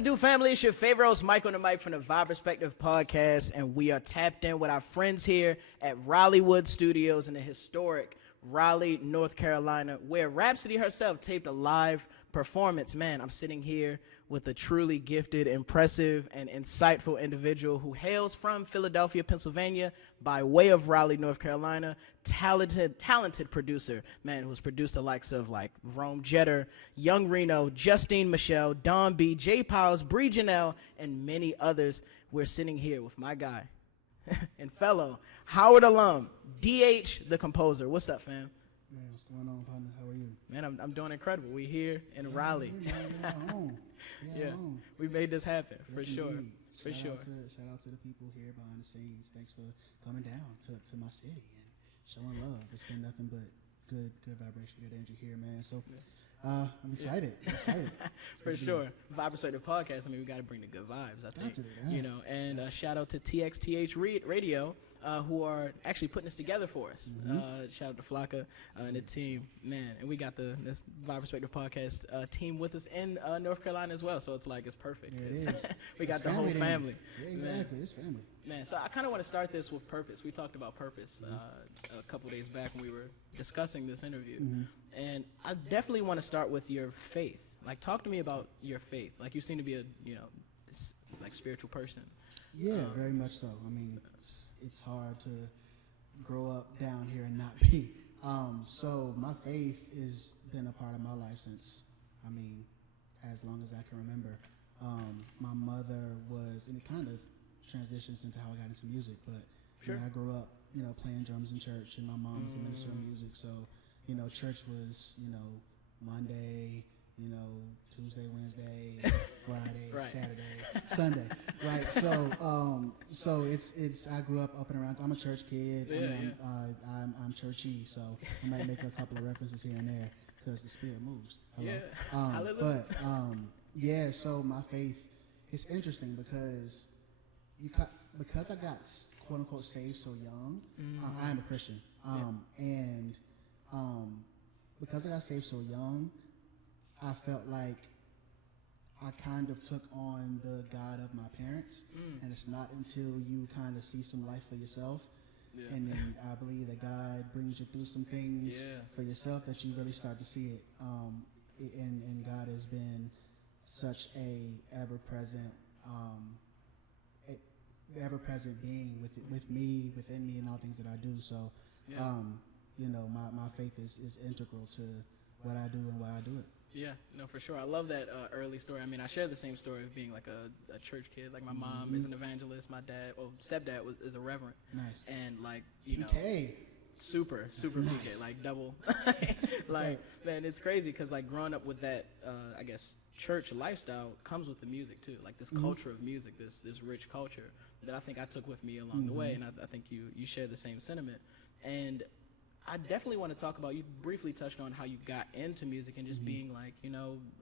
it do, family? It's your favorite host, Mike on the mic from the Vibe Perspective podcast, and we are tapped in with our friends here at Raleighwood Studios in the historic Raleigh, North Carolina, where Rhapsody herself taped a live performance. Man, I'm sitting here with a truly gifted, impressive, and insightful individual who hails from Philadelphia, Pennsylvania, by way of Raleigh, North Carolina. Talented producer, man, who's produced the likes of like Rome Jeter, Young Reno, Justine Michelle, Don B, Jay Powers, Bree Janelle, and many others. We're sitting here with my guy and fellow Howard alum, DH the composer. What's up, fam? Man, what's going on, partner? How are you? Man, I'm doing incredible. We here in Raleigh. Yeah, we made this happen for yes, sure. Indeed. For shout sure. Out to the people here behind the scenes. Thanks for coming down to my city and showing love. It's been nothing but good vibration, good energy here, man. So I'm excited. For sure. Vibe Perspective podcast. I mean, we got to bring the good vibes, I think. You know, and shout out to TXTH Radio, who are actually putting this together for us. Shout out to Flocka and the team, man. And we got this Vibe Perspective podcast team with us in North Carolina as well. So it's like, it's perfect. There it is. We got the whole family. Yeah, exactly. It's family. Man, so I kind of want to start this with purpose. We talked about purpose a couple days back when we were discussing this interview. And I definitely want to start with your faith. Like, talk to me about your faith. Like, you seem to be a, like spiritual person. Yeah, very much so. I mean, it's hard to grow up down here and not be. So my faith has been a part of my life since, as long as I can remember. My mother was, and it kind of transitions into how I got into music, but I grew up, playing drums in church, and my mom was a minister of music, so, church was, Monday, Tuesday, Wednesday, Friday, Saturday, Sunday, right? So it's I grew up and around. I'm a church kid. I'm churchy, so I might make a couple of references here and there because the spirit moves. Hello. But so my faith, it's interesting because I got quote unquote saved so young. I am a Christian, and because I got saved so young, I felt like I kind of took on the God of my parents, and it's not until you kind of see some life for yourself, and then I believe that God brings you through some things for yourself that you really start to see it. And God has been such a ever-present being with me, within me, and all things that I do. So, my faith is integral to what I do and why I do it. Yeah, no, for sure. I love that early story. I mean, I share the same story of being like a church kid. Like, my mom is an evangelist. My dad, stepdad is a reverend. Nice. And, like, PK. Super nice. PK, like double. Man, it's crazy because, like, growing up with that, I guess, church lifestyle comes with the music, too. Like, this culture of music, this rich culture that I think I took with me along the way. And I think you share the same sentiment. And I definitely want to talk about, you briefly touched on how you got into music and just being like,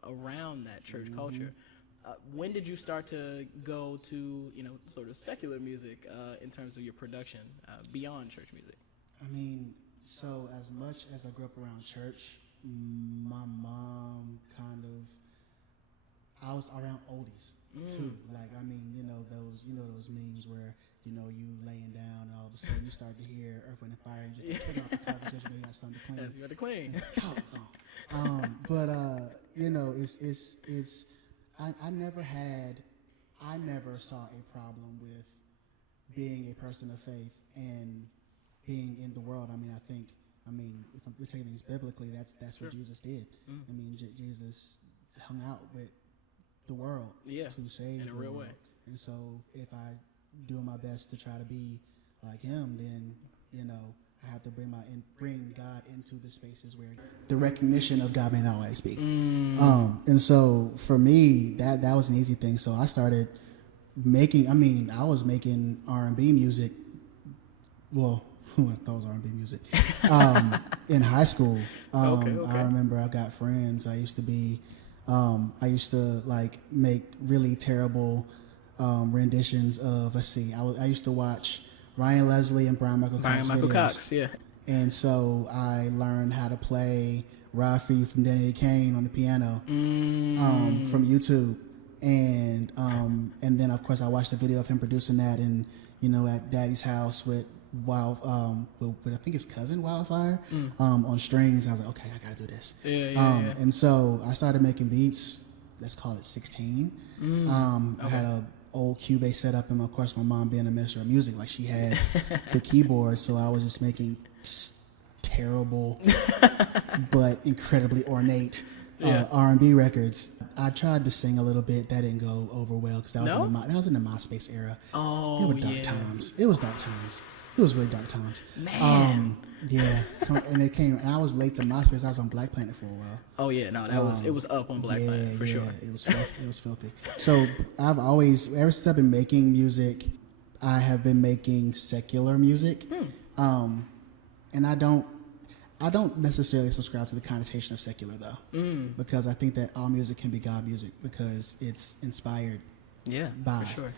around that church culture. When did you start to go to, sort of secular music in terms of your production beyond church music? So as much as I grew up around church, my mom I was around oldies too. Like, those memes where, you laying down and all of a sudden you start to hear Earth, Wind, and Fire and just taking off the top because you got something to clean. Yes, you got to clean. I never saw a problem with being a person of faith and being in the world. If we're taking things biblically, that's what Jesus did. Jesus hung out with the world to save in a real way. And so if I do my best to try to be like him, then I have to bring God into the spaces where the recognition of God may not always be. And so for me, that was an easy thing. So I started making. I was making R&B music. Well, who thought it was R&B music in high school. Okay. I remember I got friends. I used to like make really terrible renditions of, I used to watch Ryan Leslie and Brian Michael Cox videos. And so I learned how to play Rafi from Danny Kane on the piano from YouTube. and then of course I watched the video of him producing that, and at Daddy's house with with I think his cousin Wildfire on strings. I was like, okay, I gotta do this. Yeah. And so I started making beats. Let's call it 16. I had a old Cubase set up, and of course my mom being a minister of music, like she had the keyboard, so I was just making terrible but incredibly ornate R&B records. I tried to sing a little bit. That didn't go over well because that was in the MySpace era. Oh, it was dark times. It was dark times. It was really dark times. Man. Yeah, and I was late to MySpace. I was on Black Planet for a while. Oh yeah, no, it was up on Black Planet for sure. It was filthy. So I've always, ever since I've been making music, I have been making secular music, and I don't necessarily subscribe to the connotation of secular though, because I think that all music can be God music because it's inspired. Yeah, by. for sure.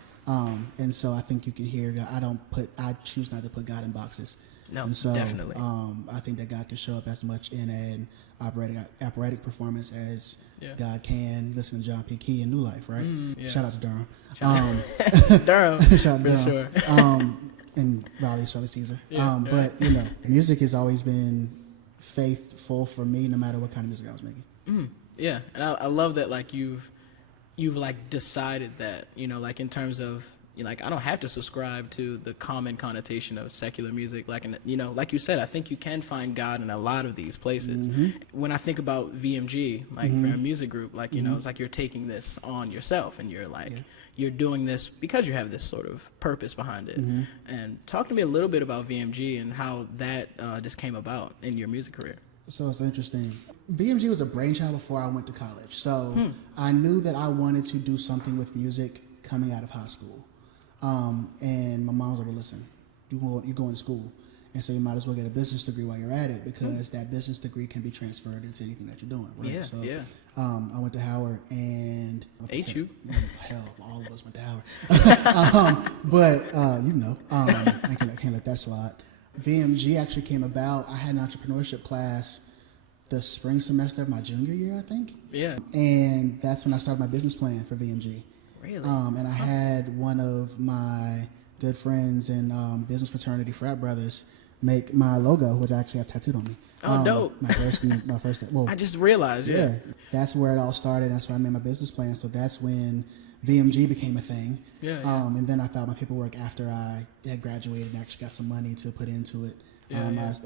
And so I think you can hear God. I choose not to put God in boxes. No, and so, definitely. I think that God can show up as much in an operatic performance as God can. Listen to John P. Key in New Life, right? Shout out to Durham. Durham, shout out to for Durham. sure. And Charlie Caesar. But music has always been faithful for me, no matter what kind of music I was making. Yeah, and I love that. Like you've like decided that, like in terms of, like I don't have to subscribe to the common connotation of secular music. Like, like you said, I think you can find God in a lot of these places. When I think about VMG, like for a music group, like, it's like you're taking this on yourself, and you're like, you're doing this because you have this sort of purpose behind it. And talk to me a little bit about VMG and how that just came about in your music career. So it's interesting. VMG was a brainchild before I went to college. So I knew that I wanted to do something with music coming out of high school. And my mom was like, well, listen, you're going to school, and so you might as well get a business degree while you're at it, because that business degree can be transferred into anything that you're doing, right? I went to Howard, and HU. Hell, all of us went to Howard. But I can't let that slide. VMG actually came about. I had an entrepreneurship class the spring semester of my junior year, I think. Yeah. And that's when I started my business plan for VMG. Really? And I had one of my good friends in business fraternity, frat brothers, make my logo, which I actually have tattooed on me. Oh, dope. My first. Well, I just realized. Yeah. That's where it all started. That's why I made my business plan. So that's when VMG became a thing. And then I filed my paperwork after I had graduated and actually got some money to put into it. I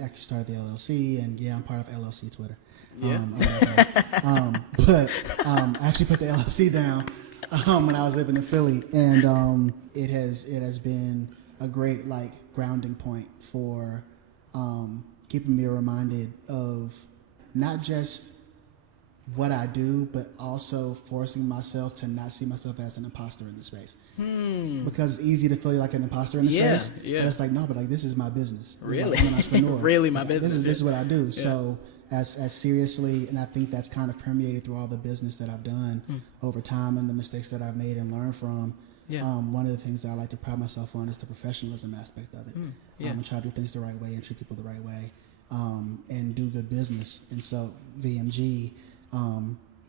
actually started the LLC, and I'm part of LLC Twitter. But I actually put the LLC down when I was living in Philly, and it has been a great grounding point for keeping me reminded of not just what I do, but also forcing myself to not see myself as an imposter in the space. Because it's easy to feel like an imposter in the space. But it's like, no, but this is my business. Really? I'm an entrepreneur. Really my business. This is what I do. So as seriously, and I think that's kind of permeated through all the business that I've done over time and the mistakes that I've made and learned from. One of the things that I like to pride myself on is the professionalism aspect of it. And try to do things the right way and treat people the right way, and do good business. And so VMG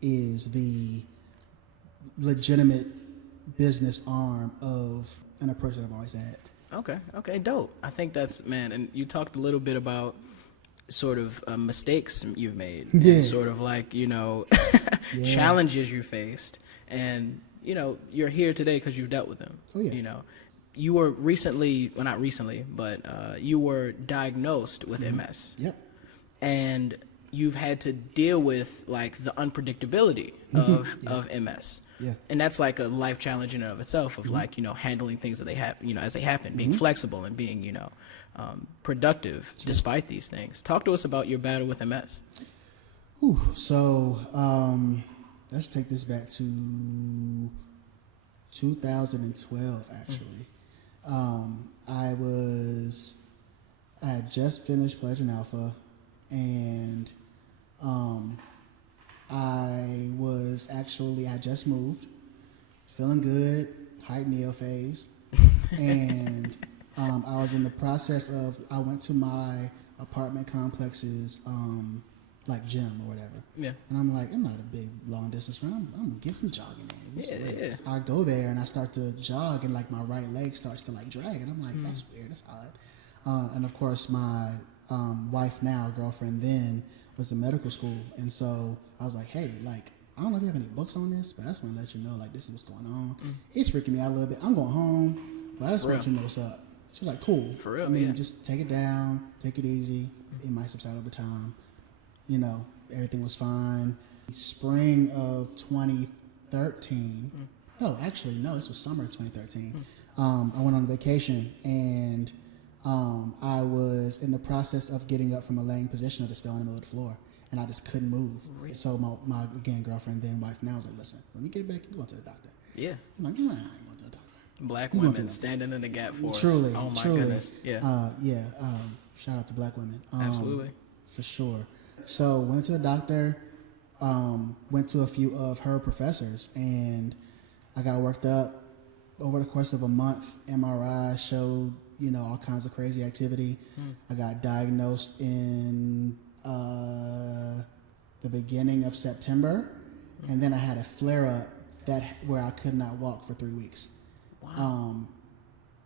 is the legitimate business arm of an approach that I've always had. Okay, dope. I think that's, man, and you talked a little bit about sort of mistakes you've made, and sort of challenges you faced, and you're here today because you've dealt with them. You were recently, well, not recently, but you were diagnosed with MS. And you've had to deal with the unpredictability of MS. And that's a life challenge in and of itself of handling things that they have, as they happen, being flexible and being, productive despite these things. Talk to us about your battle with MS. So let's take this back to 2012, actually. I had just finished Pledging Alpha, and I just moved, feeling good, height neo phase, and I was in the process of, I went to my apartment complex's like gym or whatever. Yeah. And I'm like, I'm not a big long distance runner. I'm gonna get some jogging in. Yeah. I go there and I start to jog, and like my right leg starts to like drag, and I'm like, that's weird, that's odd. And of course, my wife now, girlfriend then, was in medical school, and so I was like, hey, like, I don't know if you have any books on this, but I just want to let you know, like, this is what's going on. It's freaking me out a little bit. I'm going home, but I just want you to know what's up. She was like, cool. For real, I mean, yeah. just take it down, take it easy. It might subside over time. You know, everything was fine. Spring of 2013. No, actually, no, this was summer of 2013. I went on vacation, and I was in the process of getting up from a laying position. I just fell in the middle of the floor, and I just couldn't move. So my again, girlfriend, then wife now, was like, listen, when we get back, you go to the doctor. Yeah. I'm like, nah, I ain't going to the doctor. Black You going women to- standing in the gap for Truly, us. Oh my truly. goodness. Yeah. Shout out to black women. Absolutely. For sure. So went to the doctor, went to a few of her professors, and I got worked up over the course of a month. MRI showed, you know, all kinds of crazy activity. I got diagnosed in the beginning of September, and then I had a flare up where I could not walk for 3 weeks. Wow.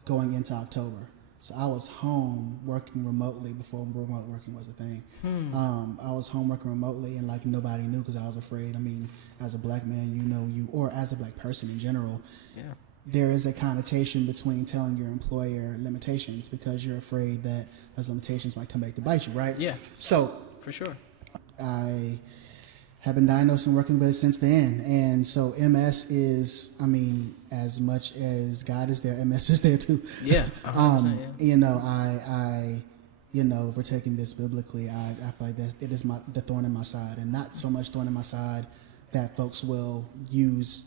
Going into October. So I was home working remotely before remote working was a thing. I was home working remotely, and like nobody knew because I was afraid. I mean, as a black man, or as a black person in general, Yeah. there is a connotation between telling your employer limitations because you're afraid that those limitations might come back to bite you, right? Yeah. So For sure. I have been diagnosed and working with it since then. And so MS is, I mean, as much as God is there, MS is there too. Yeah. 100%, yeah. You know, you know, if we're taking this biblically, I feel like it is the thorn in my side, and not so much thorn in my side that folks will use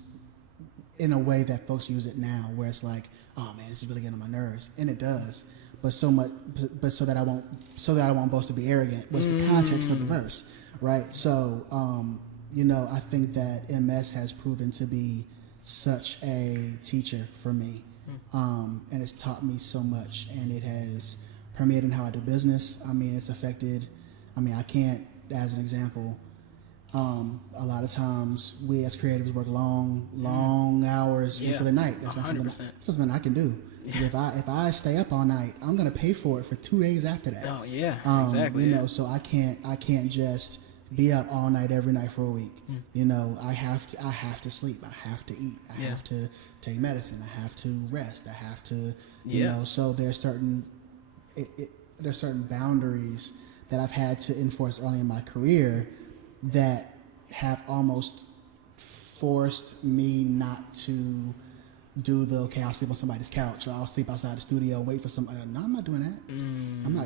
in a way that folks use it now, where it's like, oh man, this is really getting on my nerves, and it does. But so that I won't boast to be arrogant. What's the context of the verse, right? So, you know, I think that MS has proven to be such a teacher for me, and it's taught me so much, and it has permeated in how I do business. I mean, it's affected. I mean, I can't, as an example, a lot of times we as creatives work long hours into the night. That's not something I can do. If I stay up all night, I'm gonna pay for it for 2 days after that. Oh yeah, exactly. You know, so I can't just be up all night every night for a week. You know, I have to sleep. I have to eat. I have to take medicine. I have to rest. I have to, you know. So there's certain boundaries that I've had to enforce early in my career that have almost forced me not to do I'll sleep on somebody's couch, or I'll sleep outside the studio and wait for somebody. No, I'm not doing that.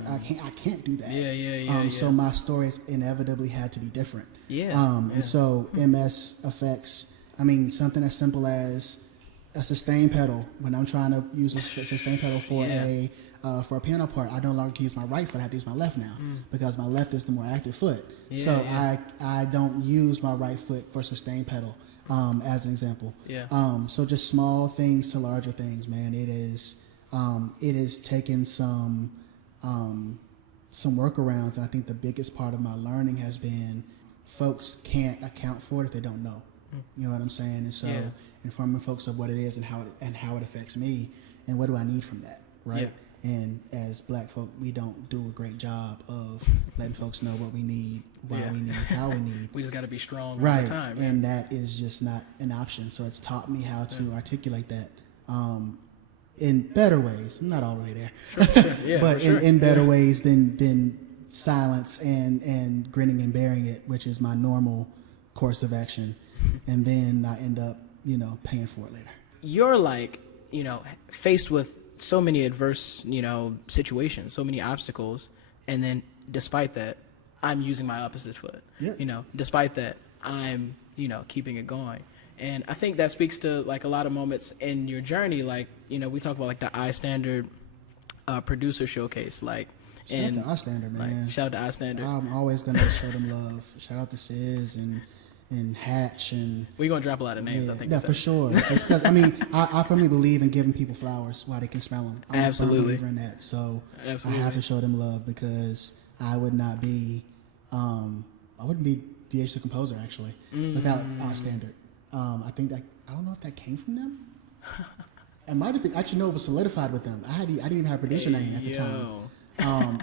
I can't do that. Yeah. So my stories inevitably had to be different. And so MS affects, I mean, something as simple as a sustain pedal. When I'm trying to use a sustain pedal for a piano part, I no longer can use my right foot. I have to use my left now because my left is the more active foot. I don't use my right foot for sustain pedal. As an example. So just small things to larger things, man. It is taken some workarounds, and I think the biggest part of my learning has been folks can't account for it if they don't know. You know what I'm saying? And so informing folks of what it is and how it affects me, and what do I need from that, right? And as black folk, we don't do a great job of letting folks know what we need, why we need, how we need. We just got to be strong all right, the time. And that is just not an option. So it's taught me how to articulate that in better ways. I'm not all the way there, but in better ways than silence and grinning and bearing it, which is my normal course of action. And then I end up, you know, paying for it later. You're like, you know, faced with so many adverse, you know, situations, so many obstacles, and then despite that, I'm using my opposite foot. You know, despite that, I'm, you know, keeping it going. And I think that speaks to like a lot of moments in your journey. Like, you know, we talk about like the iStandard producer showcase, like. Shout out to iStandard, man. Like, shout out to iStandard. I'm always gonna show them love. Shout out to Sis and Hatch, and we're gonna drop a lot of names. I think. Yeah, for sure. Just because I mean, I firmly believe in giving people flowers while they can smell them. I'm a firm believer in that. So I have to show them love because I would not be I wouldn't be DH the composer actually without our standard. I think that I don't know if that came from them. It might have been actually no, it was solidified with them. I didn't even have a producer name at the time.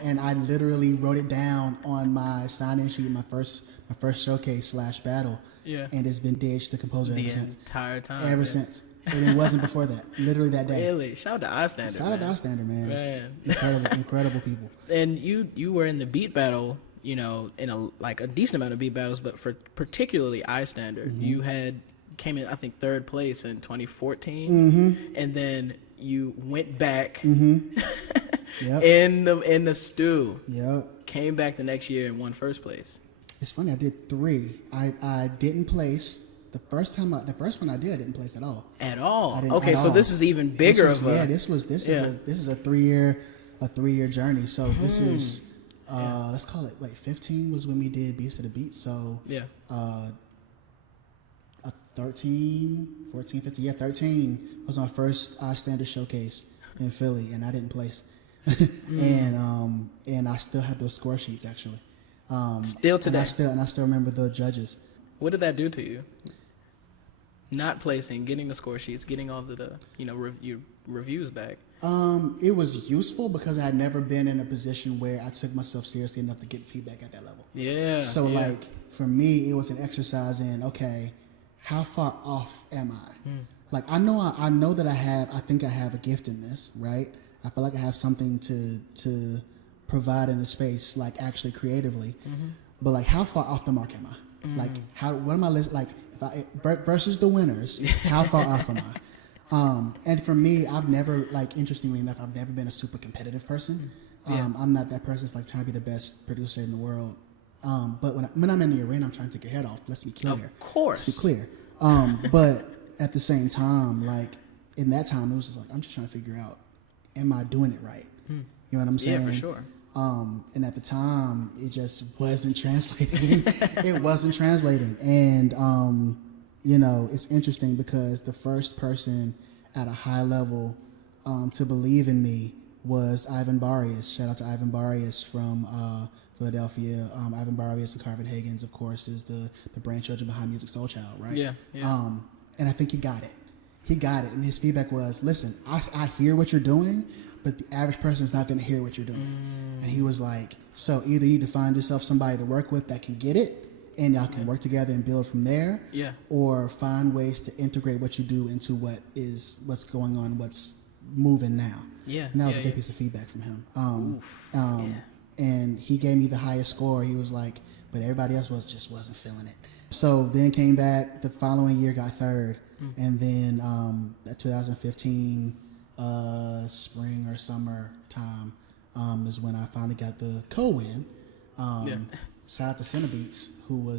And I literally wrote it down on my sign-in sheet, my first showcase / battle. Yeah. And it's been DH the composer ever since. Entire time. Ever since. And it wasn't before that. Literally that day. Really? Shout out to our standard. Shout out to our standard, man. Man. Incredible people. And you were in the beat battle, you know, in a decent amount of beat battles, but for particularly I standard, you came in I think 3rd place in 2014, and then you went back Yep. in the stew. Yep. Came back the next year and won 1st place. It's funny. I did 3. I didn't place. The first one I didn't place at all. At all. I didn't Okay, at so all. this is even bigger This was, of a. yeah. This is a 3-year journey. So this is let's call it 15 was when we did Beats of the Beat. So Yeah. 13, 14, 15. Yeah, 13 was my first I Standard showcase in Philly, and I didn't place. And I still have those score sheets actually. Still today. And I still remember the judges. What did that do to you? Not placing, getting the score sheets, getting all the your reviews back. It was useful because I had never been in a position where I took myself seriously enough to get feedback at that level. Yeah. So like for me, it was an exercise in okay, how far off am I? Like I know that I think I have a gift in this, right? I feel like I have something to provide in the space, like actually creatively. But like how far off the mark am I? Like what am I like if I versus the winners? How far off am I? And for me, I've never interestingly enough, I've never been a super competitive person. I'm not that person that's like trying to be the best producer in the world. But when I'm in the arena, I'm trying to take your head off. Let's be clear. Of course. Let's be clear. But at the same time, like in that time, it was just like I'm just trying to figure out, am I doing it right? You know what I'm saying? Yeah, for sure. And at the time, it just wasn't translating. It wasn't translating. And, it's interesting because the first person at a high level to believe in me was Ivan Barrios. Shout out to Ivan Barrios from Philadelphia. Ivan Barrios and Carvin Higgins, of course, is the brainchildren behind Music Soul Child, right? Yeah. And I think he got it. He got it. And his feedback was, listen, I hear what you're doing, but the average person is not going to hear what you're doing. And he was like, so either you need to find yourself somebody to work with that can get it, and y'all can work together and build from there, or find ways to integrate what you do into what's going on, what's moving now. Yeah. And that was a big piece of feedback from him. And he gave me the highest score. He was like, but everybody else just wasn't feeling it. So then came back the following year, got 3rd. And then that 2015 spring or summer time is when I finally got the co-win. Shout out to Cinebeats, who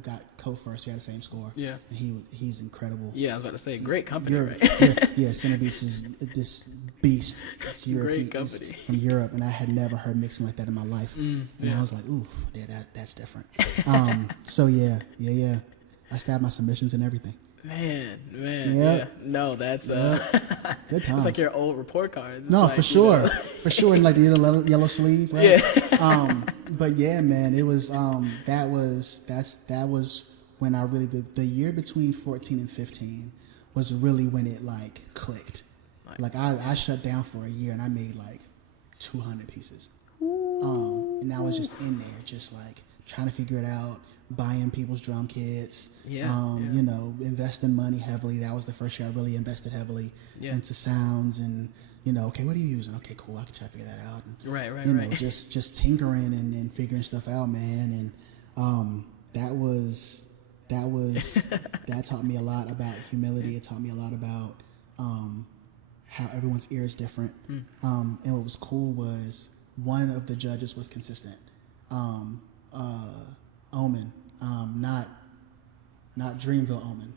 got co-first. We had the same score. Yeah, and he's incredible. Yeah, I was about to say, great company, Europe, right? yeah, Cinebeats is this beast. It's great company from Europe, and I had never heard mixing like that in my life. And I was like, ooh, yeah, that's different. So yeah. I stabbed my submissions and everything. Man, yeah. No, that's good times. It's like your old report card. It's no, like, for sure, for sure. And like the yellow sleeve, right? Yeah. But yeah, man, it was that was when I really the year between 14 and 15 was really when it like clicked. Like I shut down for a year and I made like 200 pieces. And I was just in there, just like trying to figure it out. Buying people's drum kits, investing money heavily. That was the first year I really invested heavily into sounds and, okay, what are you using? Okay, cool, I can try to figure that out. And, right. Just tinkering and figuring stuff out, man. And that taught me a lot about humility. It taught me a lot about how everyone's ear is different. And what was cool was one of the judges was consistent. Omen, not Dreamville Omen,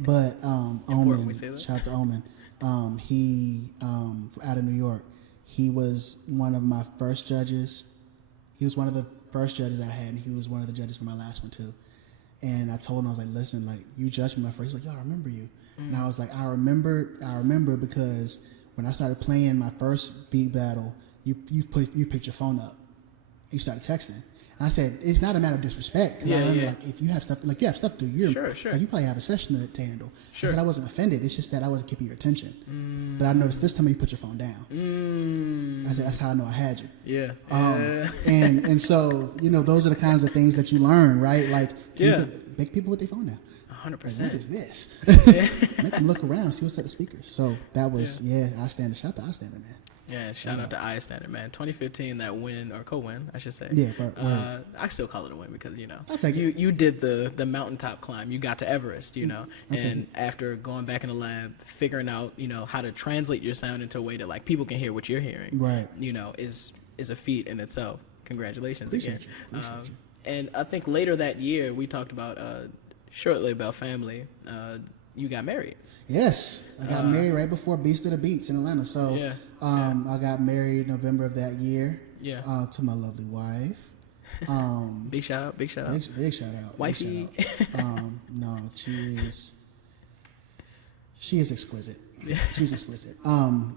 but Omen. Shout out to Omen. He out of New York. He was one of my first judges. He was one of the first judges I had, and he was one of the judges for my last one too. And I told him, I was like, listen, like you judged me my first. He's like, yo, I remember you. And I was like, I remember because when I started playing my first beat battle, you picked your phone up. You started texting. And I said, it's not a matter of disrespect. 'Cause I remember, like, if you have stuff, like, you have stuff to do, you're, Sure. like, you probably have a session to handle. Sure. I said, I wasn't offended. It's just that I wasn't keeping your attention. But I noticed this time you put your phone down. I said, that's how I know I had you. Yeah. And so, you know, those are the kinds of things that you learn, right? Like, make people with their phone down. 100%. Like, what is this? Make them look around, see what's at the speakers. So that was, I stand. Shout out to I Standard, man. Yeah, shout out to I Standard, man. 2015, that win, or co-win, I should say. Yeah, I still call it a win because, you know, I'll take it. You did the mountaintop climb. You got to Everest, you know. And after going back in the lab, figuring out, you know, how to translate your sound into a way that, like, people can hear what you're hearing, right, you know, is a feat in itself. Congratulations again. Appreciate you. And I think later that year, we talked about, shortly about family, you got married. Yes, I got married right before Beast of the Beats in Atlanta. So I got married November of that year. Yeah. To my lovely wife. Big shout out. Big shout out. Wifey. Big shout out. No, she is exquisite. Yeah. She's exquisite. So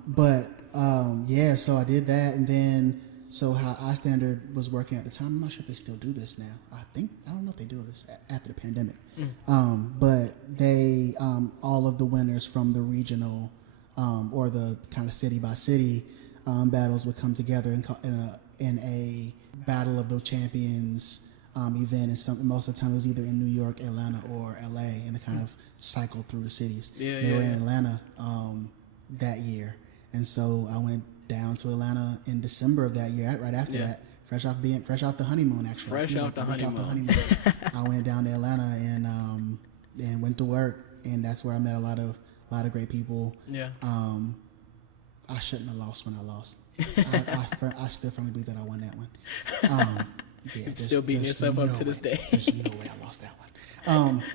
I did that, and then so how I Standard was working at the time. I'm not sure if they still do this now. I don't know if they do this after the pandemic. But they all of the winners from the regional or the kind of city by city battles would come together in a battle of the champions event. And most of the time it was either in New York, Atlanta, or LA, and they kind of cycled through the cities. They were in Atlanta that year, and so I went down to Atlanta in December of that year. Right after that, fresh off the honeymoon, actually. Fresh off the honeymoon. I went down to Atlanta and went to work, and that's where I met a lot of great people. Yeah. I shouldn't have lost when I lost. I still firmly believe that I won that one. You're still beating yourself up to this day. There's no way I lost that one.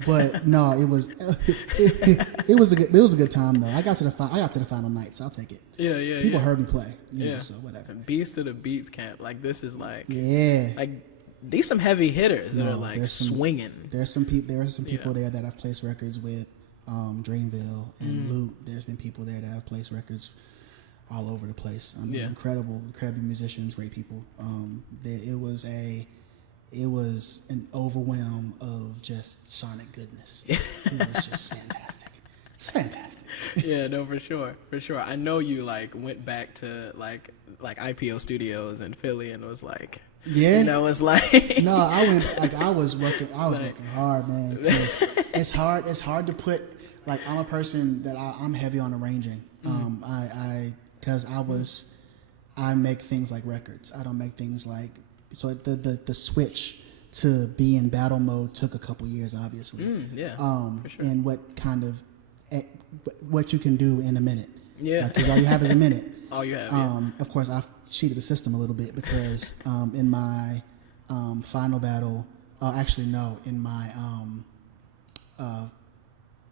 But no, it was it was a good time though. I got to the final night, so I'll take it. Yeah. People heard me play, you know, so whatever. Beast of the Beats camp, like this is like like these some heavy hitters that are like swinging. There are some people there that I've placed records with, Dreamville and Loot. There's been people there that have placed records all over the place. I mean, incredible musicians, great people. It was an overwhelm of just sonic goodness. It was just fantastic. It's fantastic. Yeah, no, for sure. I know you like went back to like IPO studios in Philly and was like, you know, it's like no, I was working hard, man. 'Cause it's hard to put, like, I'm a person that I'm heavy on arranging. I make things like records. I don't make things like, so the switch to be in battle mode took a couple years, obviously. For sure. And what you can do in a minute. Yeah. Because all you have is a minute. All you have. Of course, I've cheated the system a little bit because in my final battle, in my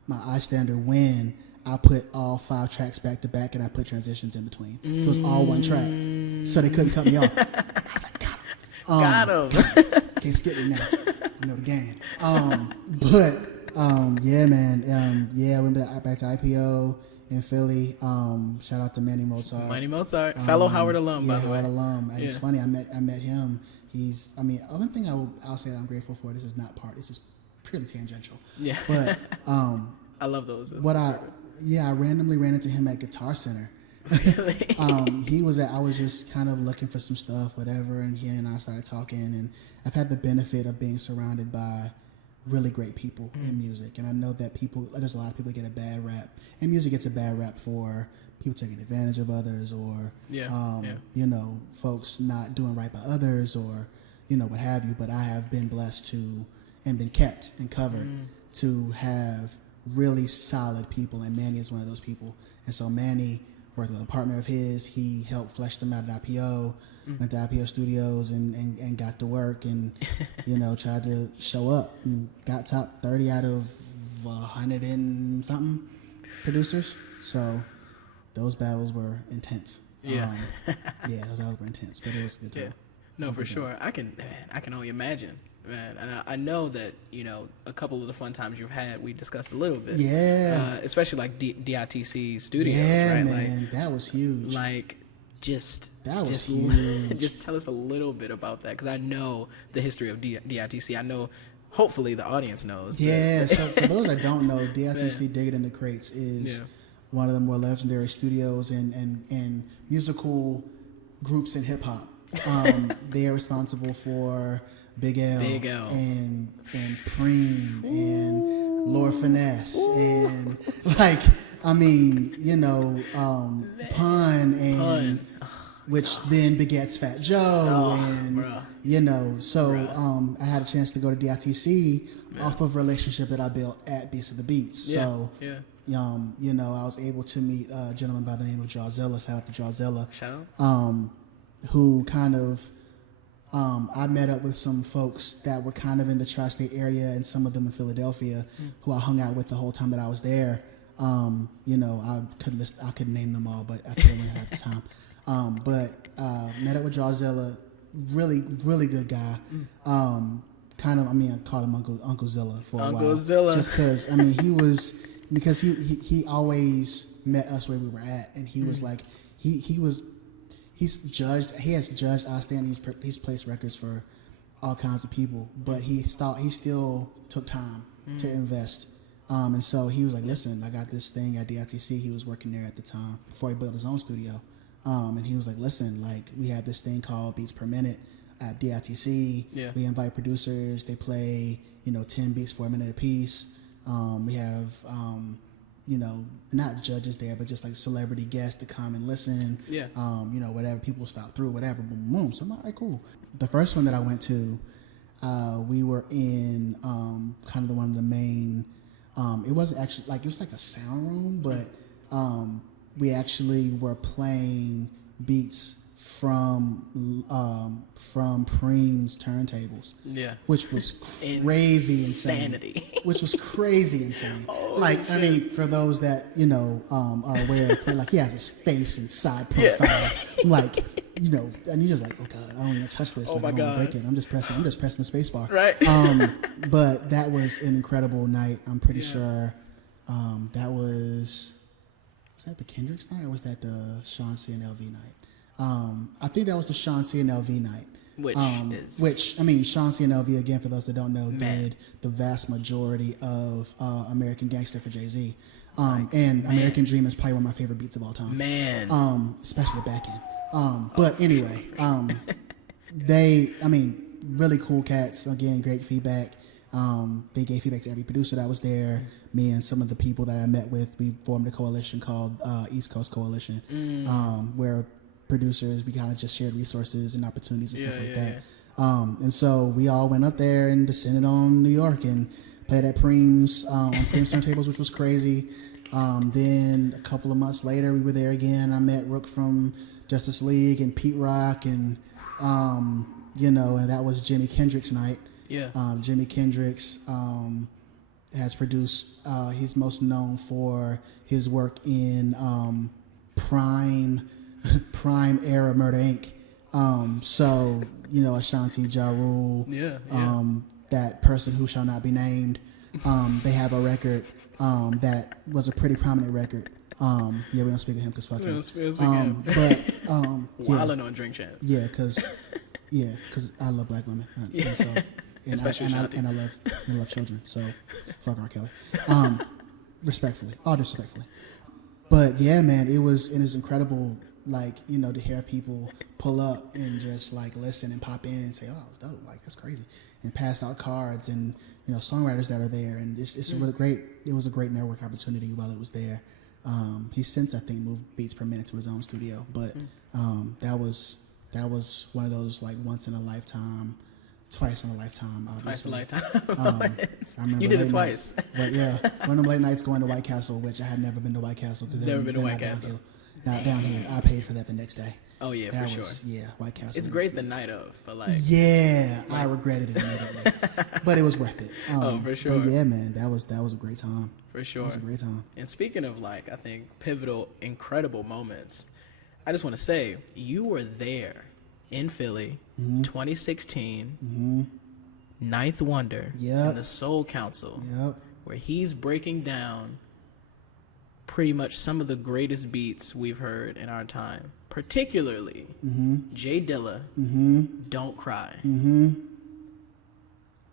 my I Standard win, I put all 5 tracks back to back, and I put transitions in between. So it's all one track. So they couldn't cut me off. I was like, got him. Can't skip it now. I know the game. Yeah, man. I went back to IPO in Philly. Shout out to Manny Mozart. Fellow Howard alum, by the way. Howard alum. And it's funny, I met him. One thing I'll say that I'm grateful for, this is purely tangential. Yeah. But I love those. I randomly ran into him at Guitar Center. Really? I was just kind of looking for some stuff, whatever, and he and I started talking, and I've had the benefit of being surrounded by really great people in music, and I know that there's a lot of people that get a bad rap, and music gets a bad rap for people taking advantage of others, or you know, folks not doing right by others, or you know, what have you. But I have been blessed to and been kept and covered to have really solid people, and Manny is one of those people. And so Manny, worked with a partner of his, he helped flesh them out at IPO, went to IPO studios and got to work, and you know, tried to show up and got top 30 out of 100 and something producers. So those battles were intense. Those battles were intense, but it was a good time. No, for sure. I can only imagine, man. And I know that, you know, a couple of the fun times you've had, we discussed a little bit. Yeah. Especially like DITC Studios, yeah, right? Man, that was huge. Like, That was just huge. just tell us a little bit about that, because I know the history of DITC. I know, hopefully the audience knows. Yeah, so for those that don't know, DITC Dig It in the Crates is one of the more legendary studios and musical groups in hip hop. They are responsible for Big L, and Preem and Lord Finesse and like, I mean, you know, Pun and which then begets Fat Joe and you know, so I had a chance to go to DITC off of a relationship that I built at Beats of the Beats. So you know, I was able to meet a gentleman by the name of Jawzilla. Shout out to Jawzilla. Shout out. Who kind of I met up with some folks that were kind of in the tri-state area and some of them in Philadelphia who I hung out with the whole time that I was there. You know, I could name them all, but I couldn't at the time. But met up with Jawzilla, really good guy. Kind of, I mean, I called him Uncle Zilla for a while. Zilla. Just because, I mean, because he always met us where we were at, and he was like, he has judged outstanding, he's placed records for all kinds of people, but he still took time to invest. And so he was like, listen, I got this thing at DITC. He was working there at the time before he built his own studio. And he was like, listen, like, we have this thing called Beats Per Minute at DITC. Yeah. We invite producers. They play, you know, 10 beats for a minute a piece. We have, you know, not judges there, but just like celebrity guests to come and listen. Yeah. You know, whatever, people stop through, whatever, boom, boom. So I'm like, all right, cool. The first one that I went to, we were in kind of one of the main, it wasn't actually, like, it was like a sound room, but we actually were playing beats from Preem's turntables. Yeah. Which was crazy insanity. Which was crazy insane. Like, shit. I mean, for those that, you know, are aware of, like, he has his face and side profile. Like, you know, and you're just like, oh God, I don't even touch this. Oh like, my I don't God. break it. I'm just pressing the space bar. Right. But that was an incredible night. I'm pretty sure that was that the Kendricks night or was that the Sean C and LV night? I think that was the Sean C and LV night. Which I mean, Sean C and LV, again, for those that don't know, did the vast majority of American Gangster for Jay-Z. And American Dream is probably one of my favorite beats of all time. Especially the back end. But anyway, I mean, really cool cats. Again, great feedback. They gave feedback to every producer that was there. Me and some of the people that I met with, we formed a coalition called East Coast Coalition, where producers, we kind of just shared resources and opportunities and stuff like that. And so we all went up there and descended on New York and played at Preem's, on Preem's turntables, which was crazy. Then a couple of months later, we were there again. I met Rook from Justice League and Pete Rock, and you know, and that was Jimi Kendrick's night. Jimi Kendricks has produced. He's most known for his work in Prime era Murder Inc. So you know, Ashanti, Ja Rule, that person who shall not be named. They have a record that was a pretty prominent record. We don't speak of him because fuck him. But Wilding on Drink Champs. Because I love black women. And so, and especially I love children. So fuck R. Kelly. Respectfully, all disrespectfully. But yeah, man, it was incredible. Like, you know, to hear people pull up and just like listen and pop in and say, "Oh, it's dope!" Like, that's crazy, and pass out cards and, you know, songwriters that are there, and it's a really great. It was a great network opportunity while it was there. He's since, I think, moved Beats Per Minute to his own studio, but that was one of those like once in a lifetime, twice in a lifetime, obviously. Twice in a lifetime. I remember you did it twice. But yeah, one of them late nights going to White Castle, which I had never been to White Castle because never been to White Castle. Not down here. I paid for that the next day. Oh yeah, that for was, sure. Yeah, White Castle. It's great the night of, but like. Yeah, I regretted it immediately, but it was worth it. For sure. But yeah, man, that was a great time. For sure. It was a great time. And speaking of, like, I think pivotal, incredible moments, I just want to say you were there in Philly, 2016, Ninth Wonder, in the Soul Council, where he's breaking down pretty much some of the greatest beats we've heard in our time, particularly Jay Dilla, Don't Cry.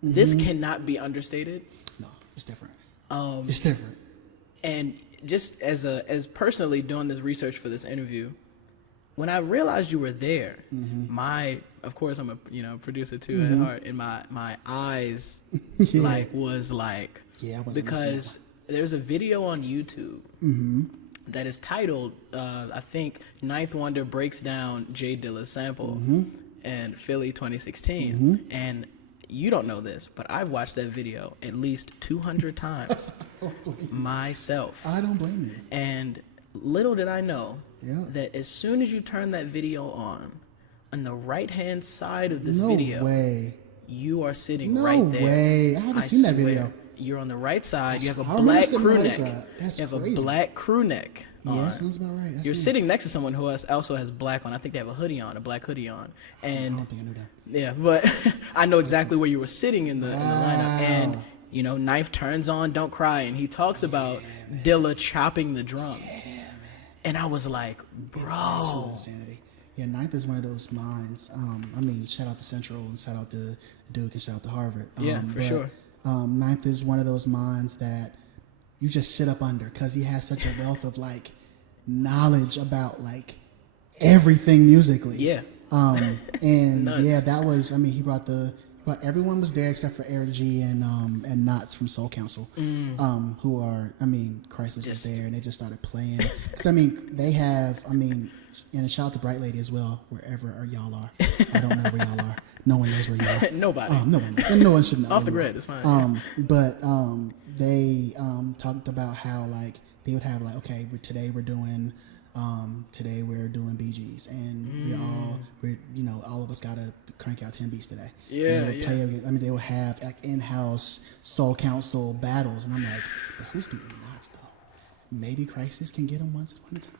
This cannot be understated. No, it's different. It's different. And just as personally doing this research for this interview, when I realized you were there, of course I'm a producer too at heart, and my eyes was like, because there's a video on YouTube that is titled, I think, Ninth Wonder breaks down Jay Dilla's sample and Philly 2016, and you don't know this, but I've watched that video at least 200 times myself. I don't blame you. And little did I know that as soon as you turn that video on the right-hand side of this video, you are sitting right there. No way. I haven't seen that video. You're on the right side. You have a black crew neck. You have a black crew neck. Yeah, sounds about right. You're sitting next to someone who also has black on. I think they have a hoodie on, a black hoodie on. And I don't think I knew that. Yeah, but I know exactly where you were sitting in the lineup. And, Knife turns on Don't Cry, and he talks about Dilla chopping the drums. And I was like, bro. Yeah, Ninth is one of those minds. Shout out to Central and shout out to Duke and shout out to Harvard. For sure. Ninth is one of those minds that you just sit up under because he has such a wealth of knowledge about everything musically. Yeah. And that was, he brought everyone was there except for Eric G and Knots from Soul Council, who are, Crisis was there and they just started playing. Because, they have, and shout out to Bright Lady as well, wherever y'all are. I don't know where y'all are. No one knows where y'all are. Nobody. Nobody knows. And no one should know. Off the grid, it's fine. But they talked about how, they would have, okay, today we're doing Bee Gees, and all of us gotta crank out 10 beats today. They would have in-house Soul Council battles, and I'm like, but who's beating Knots though? Maybe Crisis can get them once upon a time.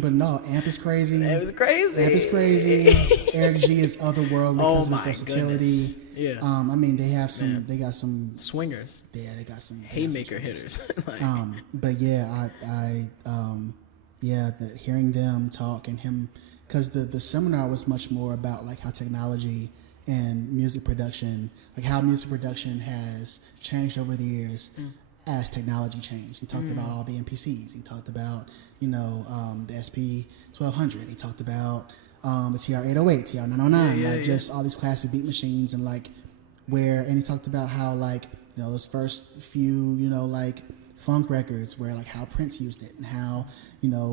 But no, Amp is crazy. Amp is crazy. Amp is crazy. Eric G is otherworldly because of his versatility. Goodness. Yeah. They have some. Man. They got some swingers. Yeah, they got some haymaker hitters. But yeah, hearing them talk and him, because the seminar was much more about how technology and music production, how music production has changed over the years as technology changed. He talked about all the MPCs. He talked about the SP 1200. He talked about the TR-808, TR-909, just all these classic beat machines and and he talked about how those first few funk records where how Prince used it and how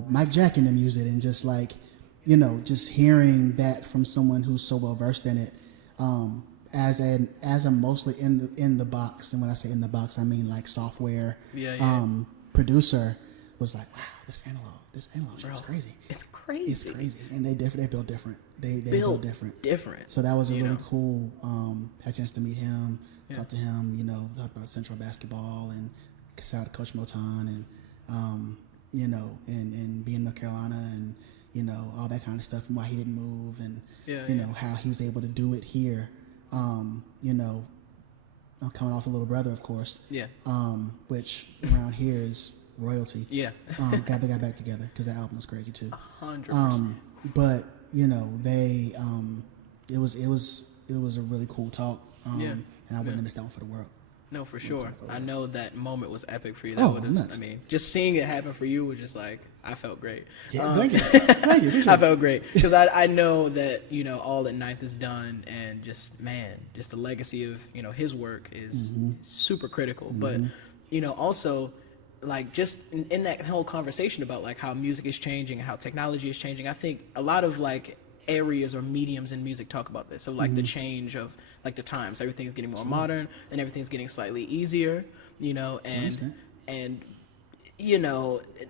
Mike Jack and them used it, and just just hearing that from someone who's so well versed in it, as a mostly in the box, and when I say in the box I mean software producer, was wow, this analog shit is crazy. It's crazy. It's crazy, and they build different. They build different. So that was a really cool. Had a chance to meet him, talk to him. Talk about Central basketball and shout out to Coach Moton and and being in North Carolina and all that kind of stuff, and why he didn't move, and how he was able to do it here. Coming off a Little Brother, of course. Yeah. Which around here is royalty. Yeah. They got back together because that album was crazy too. 100%. But they it was a really cool talk. And I wouldn't have missed that one for the world. No, for sure. I know that moment was epic for you. That nuts. Just seeing it happen for you was just I felt great. Yeah, thank you. Thank you. I felt great because I know that all that Ninth has done, and just the legacy of his work is super critical. But also just in that whole conversation about how music is changing and how technology is changing, I think a lot of areas or mediums in music talk about this. So the change of the times, everything's getting more modern and everything's getting slightly easier, and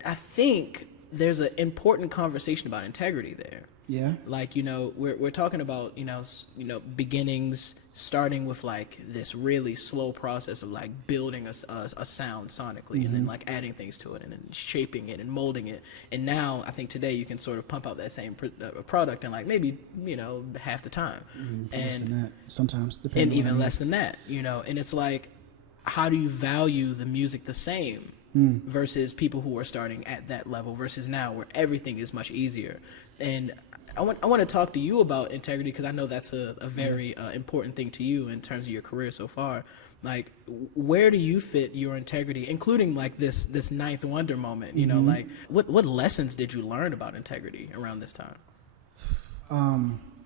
I think there's an important conversation about integrity there. Yeah. We're talking about, beginnings starting with this really slow process of building a sound sonically and then adding things to it and then shaping it and molding it. And now I think today you can sort of pump out that same product in maybe, half the time. Less than that sometimes. And even less than that, and it's how do you value the music the same versus people who are starting at that level versus now where everything is much easier? And I want to talk to you about integrity because I know that's a very important thing to you in terms of your career so far. Like, where do you fit your integrity, including like this ninth wonder moment? You know, like what lessons did you learn about integrity around this time?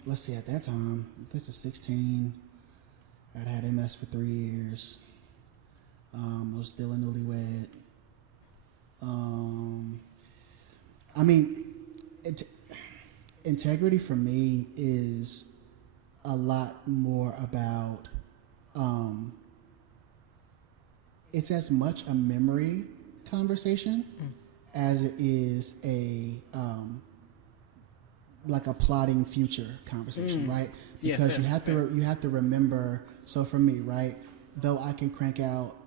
Let's see. At that time, this is 16. I'd had MS for 3 years. I was still a newlywed. I mean, integrity for me is a lot more about. It's as much a memory conversation as it is a like a plotting future conversation, right? Because you have to remember. So for me, right, though I can crank out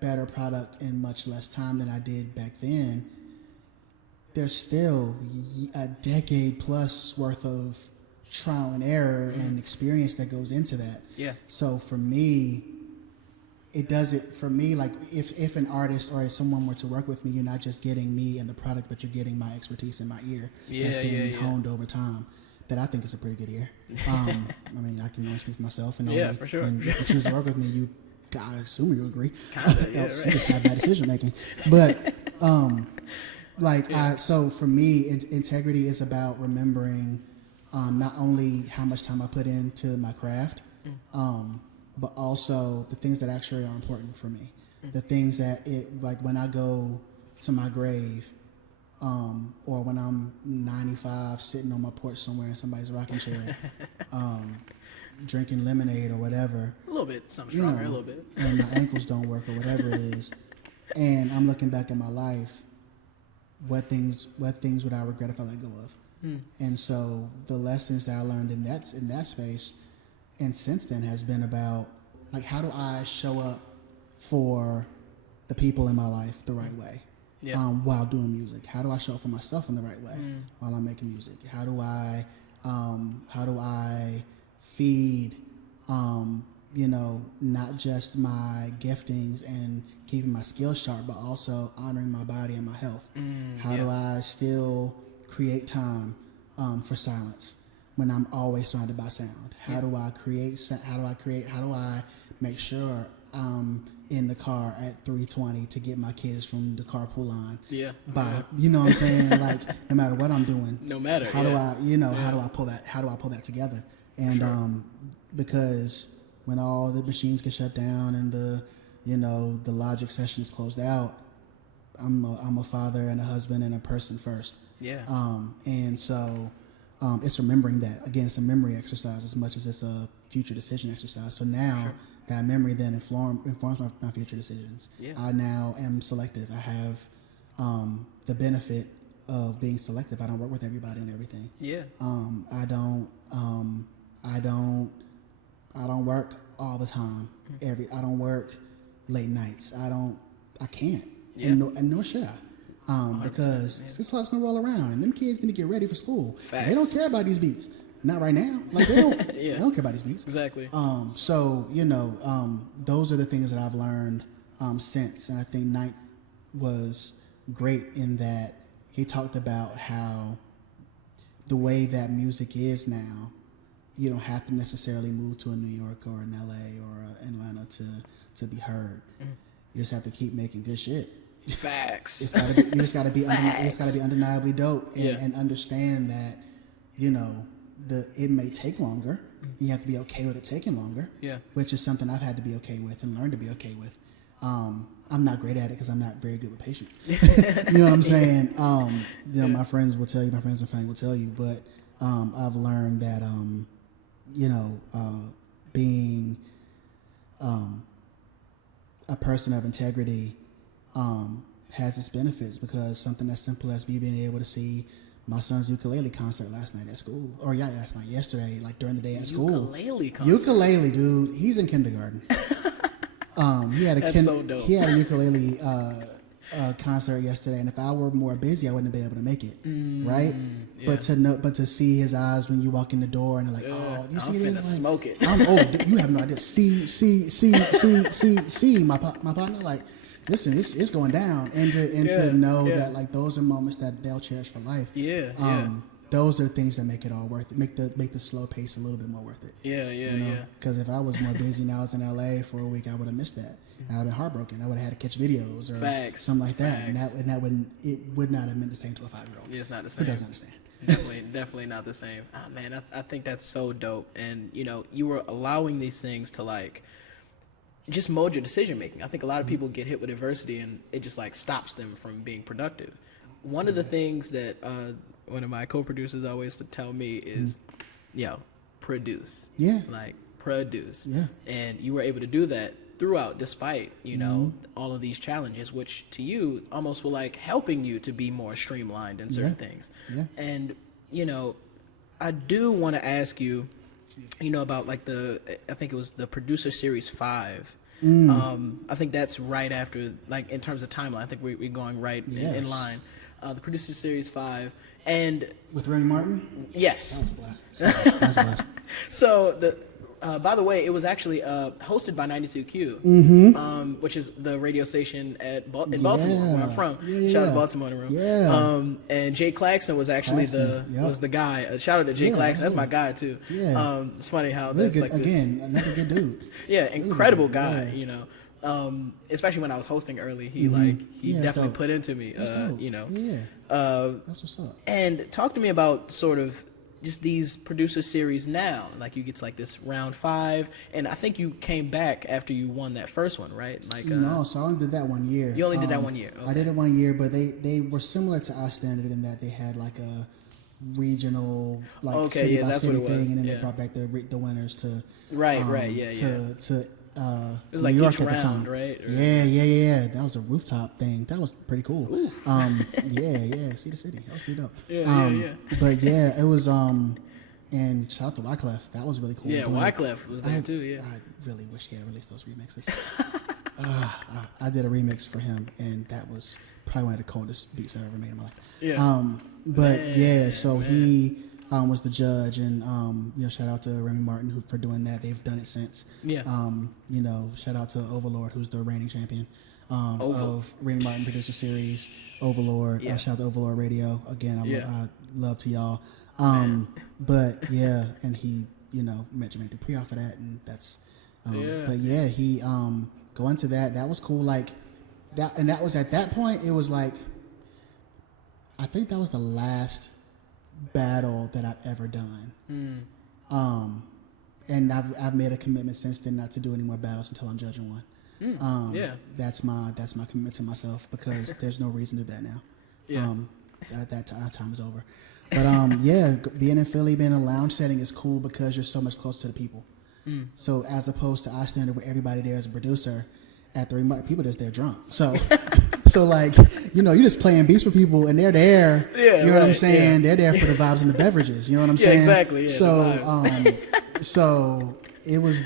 better product in much less time than I did back then, there's still a decade plus worth of trial and error and experience that goes into that. Yeah. So for me, it does it for me. Like if an artist or if someone were to work with me, you're not just getting me and the product, but you're getting my expertise in my ear that's been honed over time. That I think is a pretty good ear. I mean, I can only speak for myself, and only, for sure. And if you choose to work with me, I assume you agree. Kinda, Else right. you just have bad decision making. But so for me, integrity is about remembering not only how much time I put into my craft, but also the things that actually are important for me. The things that like when I go to my grave, or when I'm 95 sitting on my porch somewhere in somebody's rocking chair, drinking lemonade or whatever. A little bit, something stronger, a little bit. And my ankles don't work or whatever it is. And I'm looking back at my life, what things would I regret if I let go of? And so the lessons that I learned in that space, and since then, has been about like, how do I show up for the people in my life the right way? Yeah. While doing music, how do I show up for myself in the right way while I'm making music? How do I feed, not just my giftings and keeping my skills sharp, but also honoring my body and my health? How do I still create time for silence when I'm always surrounded by sound? How do I make sure I'm in the car at 3:20 to get my kids from the carpool line? You know what I'm saying? Like, no matter what I'm doing, how do I pull that together? And because when all the machines get shut down and the Logic session is closed out, I'm a father and a husband and a person first. And so it's remembering that. Again, it's a memory exercise as much as it's a future decision exercise. So now that memory then informs my future decisions. I now am selective. I have the benefit of being selective. I don't work with everybody and everything. I don't work all the time. I don't work late nights. I can't. And nor should I. Because 6 o'clock's gonna roll around and them kids gonna get ready for school. They don't care about these beats. Not right now. Like they don't they don't care about these beats. Exactly. So, those are the things that I've learned since. And I think Ninth was great in that he talked about how the way that music is now, you don't have to necessarily move to a New York or an LA or Atlanta to be heard. You just have to keep making good shit. Facts. You just gotta be undeniably dope and understand that, it may take longer. You have to be okay with it taking longer. Which is something I've had to be okay with and learn to be okay with. I'm not great at it because I'm not very good with patience. You know what I'm saying? My friends will tell you, my friends and family will tell you, but I've learned that being a person of integrity has its benefits, because something as simple as me being able to see my son's ukulele concert yesterday, like during the day at school. Ukulele concert? Ukulele, dude. He's in kindergarten. He had a That's so dope. He had a ukulele concert yesterday, and if I were more busy, I wouldn't have been able to make it, right? Yeah. But to see his eyes when you walk in the door and they're like, oh, you see I'm finna this? Like, smoke it. You have no idea. See, my partner, like, listen, it's going down, and to know that like those are moments that they'll cherish for life. Those are things that make it all worth it. Make the slow pace a little bit more worth it. Because if I was more busy and I was in LA for a week, I would have missed that. And I'd have been heartbroken. I would have had to catch videos or something like that. And that would not have meant the same to a 5-year-old. Yeah, it's not the same. Who doesn't understand? Definitely not the same. Oh man, I think that's so dope. And you were allowing these things to like just mold your decision making. I think a lot of people get hit with adversity and it just like stops them from being productive. One of the things that one of my co-producers always tell me is, produce. Yeah. Like produce. Yeah. And you were able to do that throughout, despite all of these challenges, which to you almost were like helping you to be more streamlined in certain things. Yeah. And I do want to ask you, about like I think it was the Producer Series 5. I think that's right after, like in terms of timeline. I think we're going right in line. The Producer Series 5, and with Remy Martin. Yes. That was a blast. That was a blast. So by the way, it was actually hosted by 92Q, which is the radio station in Baltimore, where I'm from. Shout out to Baltimore in the room. Yeah. And Jay Claxton was actually was the guy. Shout out to Jay Claxton. That's my guy too. Yeah. It's funny how really that's good, like again, another good dude. Yeah, incredible guy. Especially when I was hosting early, he definitely put into me. That's what's up. And talk to me about sort of just these producer series now. Like you get to like this round 5, and I think you came back after you won that first one, right? Like no, so I only did that 1 year. You only did that 1 year. Okay. I did it 1 year, but they were similar to our standard in that they had like a regional city by city thing, and then they brought back the winners to to it was New like York each at the round, time. right? Or, yeah. That was a rooftop thing. That was pretty cool. See the city. That was pretty dope. But yeah, it was and shout out to Wyclef. That was really cool. Yeah, Wyclef was there too. Yeah. I really wish he had released those remixes. I did a remix for him, and that was probably one of the coldest beats I've ever made in my life. So he was the judge, and shout out to Remy Martin for doing that. They've done it since. Shout out to Overlord, who's the reigning champion of Remy Martin Producer Series. Overlord. Shout out to Overlord Radio again. I love to y'all. But yeah, and he met Jermaine Dupri off of that, and that's he going to that was cool. Like that, and that was at that point. It was like I think that was the last battle that I've ever done. And I've made a commitment since then not to do any more battles until I'm judging one. That's my commitment to myself, because there's no reason to do that now. Our time is over. But being in Philly, being in a lounge setting is cool because you're so much closer to the people. So as opposed to our standard where everybody there is a producer, at the remote, people just there drunk. So like, you're just playing beats for people and they're there. You know what I'm saying? They're there for the vibes and the beverages. You know what I'm saying? Exactly. Yeah, so so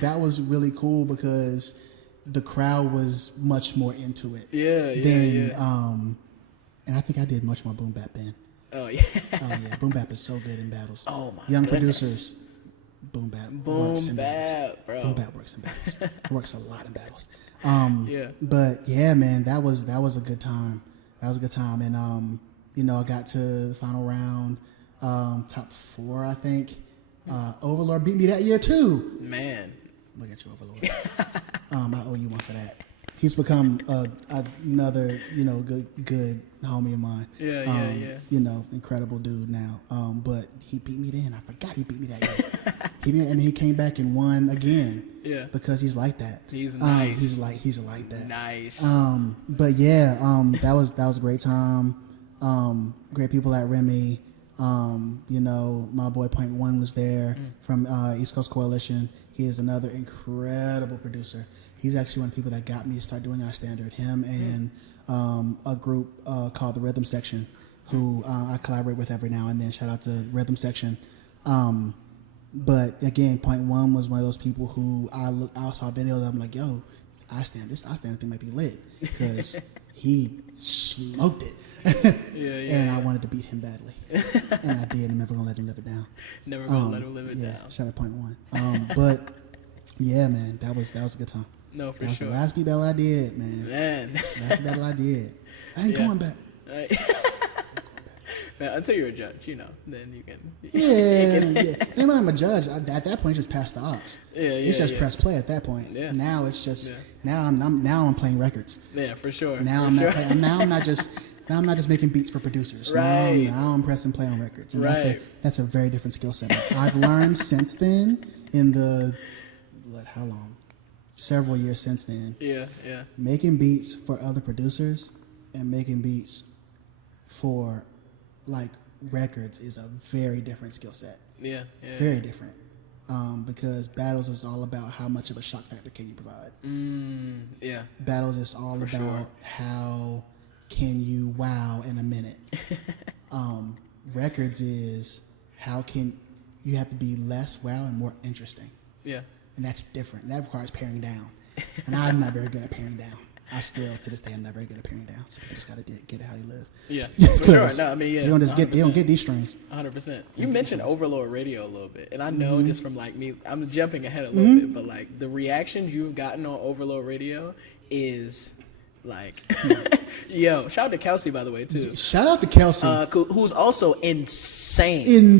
that was really cool because the crowd was much more into it. And I think I did much more boom bap then. Oh yeah. Boom bap is so good in battles. Oh my Young goodness. Producers. Boom bap bro. Boom bap works in battles. It works a lot in battles. But yeah, man, that was a good time. That was a good time, and I got to the final round, top 4, I think. Overlord beat me that year too. Man, look at you, Overlord. I owe you one for that. He's become another good homie of mine. Incredible dude now. But he beat me then. I forgot he beat me that year. And he came back and won again. Yeah. Because he's like that. He's nice. He's like that. Nice. But yeah, that was a great time. Great people at Remy. My boy Point One was there from East Coast Coalition. He is another incredible producer. He's actually one of the people that got me to start doing our standard. Him and a group called the Rhythm Section, who I collaborate with every now and then. Shout out to Rhythm Section. But again, Point One was one of those people who I saw videos of. I'm like, yo, I stand thing might be lit because he smoked it. And I wanted to beat him badly. And I did. I'm never going to let him live it down. Never going to let him live it down. Shout out point one. But yeah, man, that was a good time. No, for that was sure. The last beat battle I did, man. Last beat battle I did. I ain't going back. Man, until you're a judge, then you can. Yeah. And when I'm a judge, at that point, it's just past the odds. It's just press play at that point. Yeah. Now it's just now I'm playing records. Yeah, for sure. Now I'm not playing, now I'm not just making beats for producers. Right. Now I'm pressing play on records. And right. That's a very different skill set. I've learned since then in the how long? Several years since then. Yeah. Making beats for other producers and making beats for like records is a very different skill set. Yeah. Very different. Because battles is all about how much of a shock factor can you provide. Yeah. Battles is all about how can you wow in a minute. Records is how can you have to be less wow and more interesting. Yeah. And that's different. That requires paring down. And I'm not very good at paring down. I still, to this day, I'm not very good at paring down. So people just got to get it how they live. Yeah, for sure. No, I mean, yeah. You don't get these strings. 100%. You mentioned Overlord Radio a little bit. And I know just from like me, I'm jumping ahead a little bit, but like the reactions you've gotten on Overlord Radio is like, yo, shout out to Kelsey, by the way, too. Shout out to Kelsey. Who's also insane.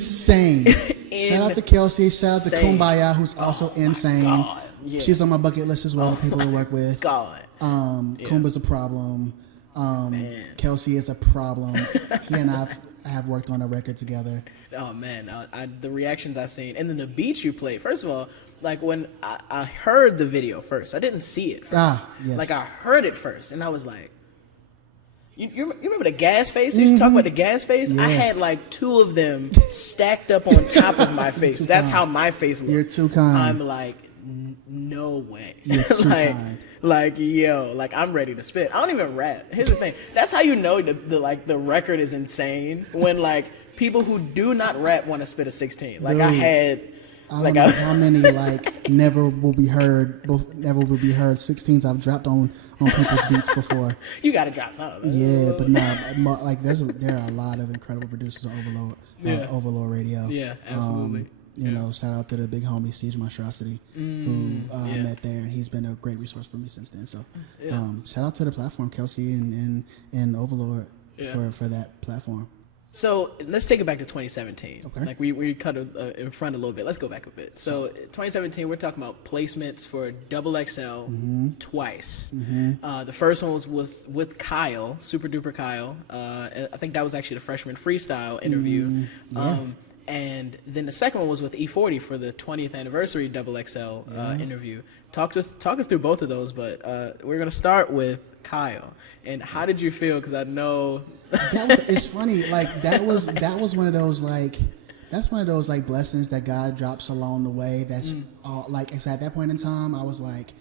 Shout out to Kelsey. Shout out to Kumbaya, who's also insane. God. Yeah. She's on my bucket list as well, the people to work with. God. Kumba's a problem. Kelsey is a problem. He and I have worked on a record together. Oh, man. The reactions I've seen. And then the beats you played. First of all, like when I heard the video first, I didn't see it first. Yes. Like I heard it first, and I was like, you remember the gas face? You used to talk about the gas face? Yeah. I had like two of them stacked up on top of my face. That's how my face looks. You're too kind. I'm like, no way. You're too kind. Like, yo, like I'm ready to spit. I don't even rap. Here's the thing. That's how you know the record is insane when like people who do not rap want to spit a 16. Like Dude, I had. I don't know how many like never will be heard 16s I've dropped on people's beats before. You gotta drop something. Yeah, but no, like there are a lot of incredible producers on Overlord Radio. Yeah, absolutely. You know, shout out to the big homie Siege Monstrosity who I met there, and he's been a great resource for me since then. So, shout out to the platform, Kelsey and Overlord for that platform. So let's take it back to 2017. Okay. Like we cut in front a little bit. Let's go back a bit. So 2017, we're talking about placements for XXL twice. The first one was with Kyle, Super Duper Kyle. I think that was actually the freshman freestyle interview. And then the second one was with E40 for the 20th anniversary XXL interview. Talk us through both of those, but we're gonna start with Kyle. And how did you feel? Because I know it's funny. Like that was one of those like blessings that God drops along the way. That's all, like at that point in time, I was like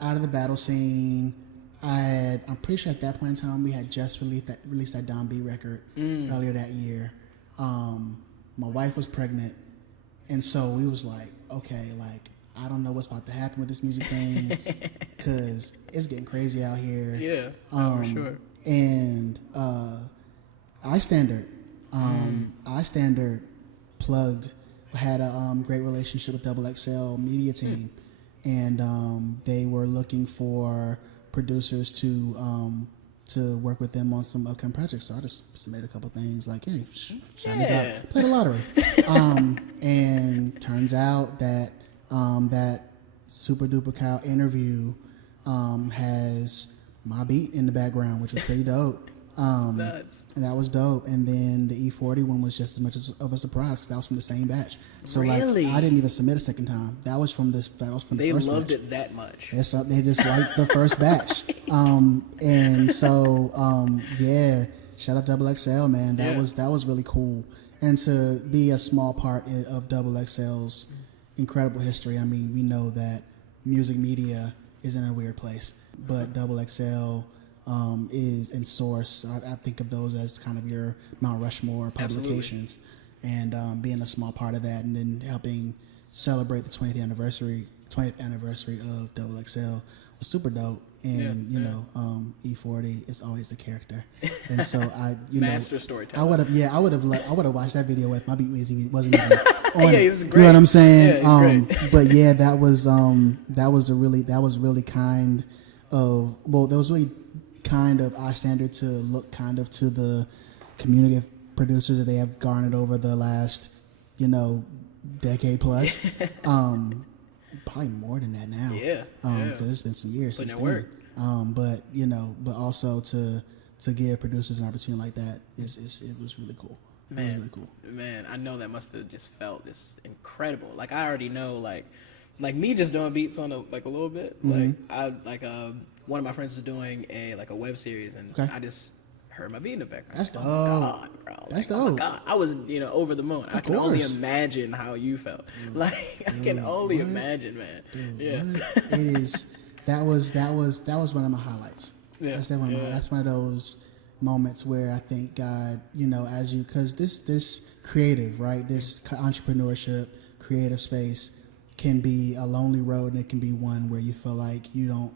out of the battle scene. I'm pretty sure at that point in time we had just released that Don B record earlier that year. My wife was pregnant, and so we was like, okay, like I don't know what's about to happen with this music thing because it's getting crazy out here. Yeah, for sure. And iStandard plugged, had a great relationship with XXL media team, and they were looking for producers to work with them on some upcoming projects. So I just submitted a couple things like, hey, play the lottery. And turns out that that Super Duper Kyle interview has my beat in the background, which was pretty dope. Nuts. And that was dope. And then the E40 one was just as much of a surprise because that was from the same batch. So really? like I didn't even submit a second time. That was from the first batch. They loved it that much. They just liked the first batch. And so yeah, shout out XXL, man. That was really cool. And to be a small part of XXL's incredible history. I mean, we know that music media is in a weird place, but XXL is in Source. I think of those as kind of your Mount Rushmore publications. Absolutely. And being a small part of that, and then helping celebrate the 20th anniversary of XXL was super dope. And E40 is always a character, and so Master storyteller. I would have watched that video if my beat wasn't even on. Yeah, he's great. You know what I'm saying? Yeah, he's great. But yeah, that was really kind of that was really kind of our standard to look kind of to the community of producers that they have garnered over the last decade plus. Probably more than that now. Yeah. Because it's been some years since then. Work. But also to give producers an opportunity like that it was really cool. Man, really cool. Man, I know that must have just felt just incredible. Like I already know, like me just doing beats on a little bit. Mm-hmm. One of my friends was doing a web series, and I just heard my beat in the background. That's dope. Oh my God, bro. That's dope. Oh my dope. God. I was over the moon. I can only imagine how you felt. I can only imagine, man. Dude, yeah. It is. That was one of my highlights. Yeah. That's one of those moments where I think God, because this creative, right, this entrepreneurship, creative space can be a lonely road, and it can be one where you feel like you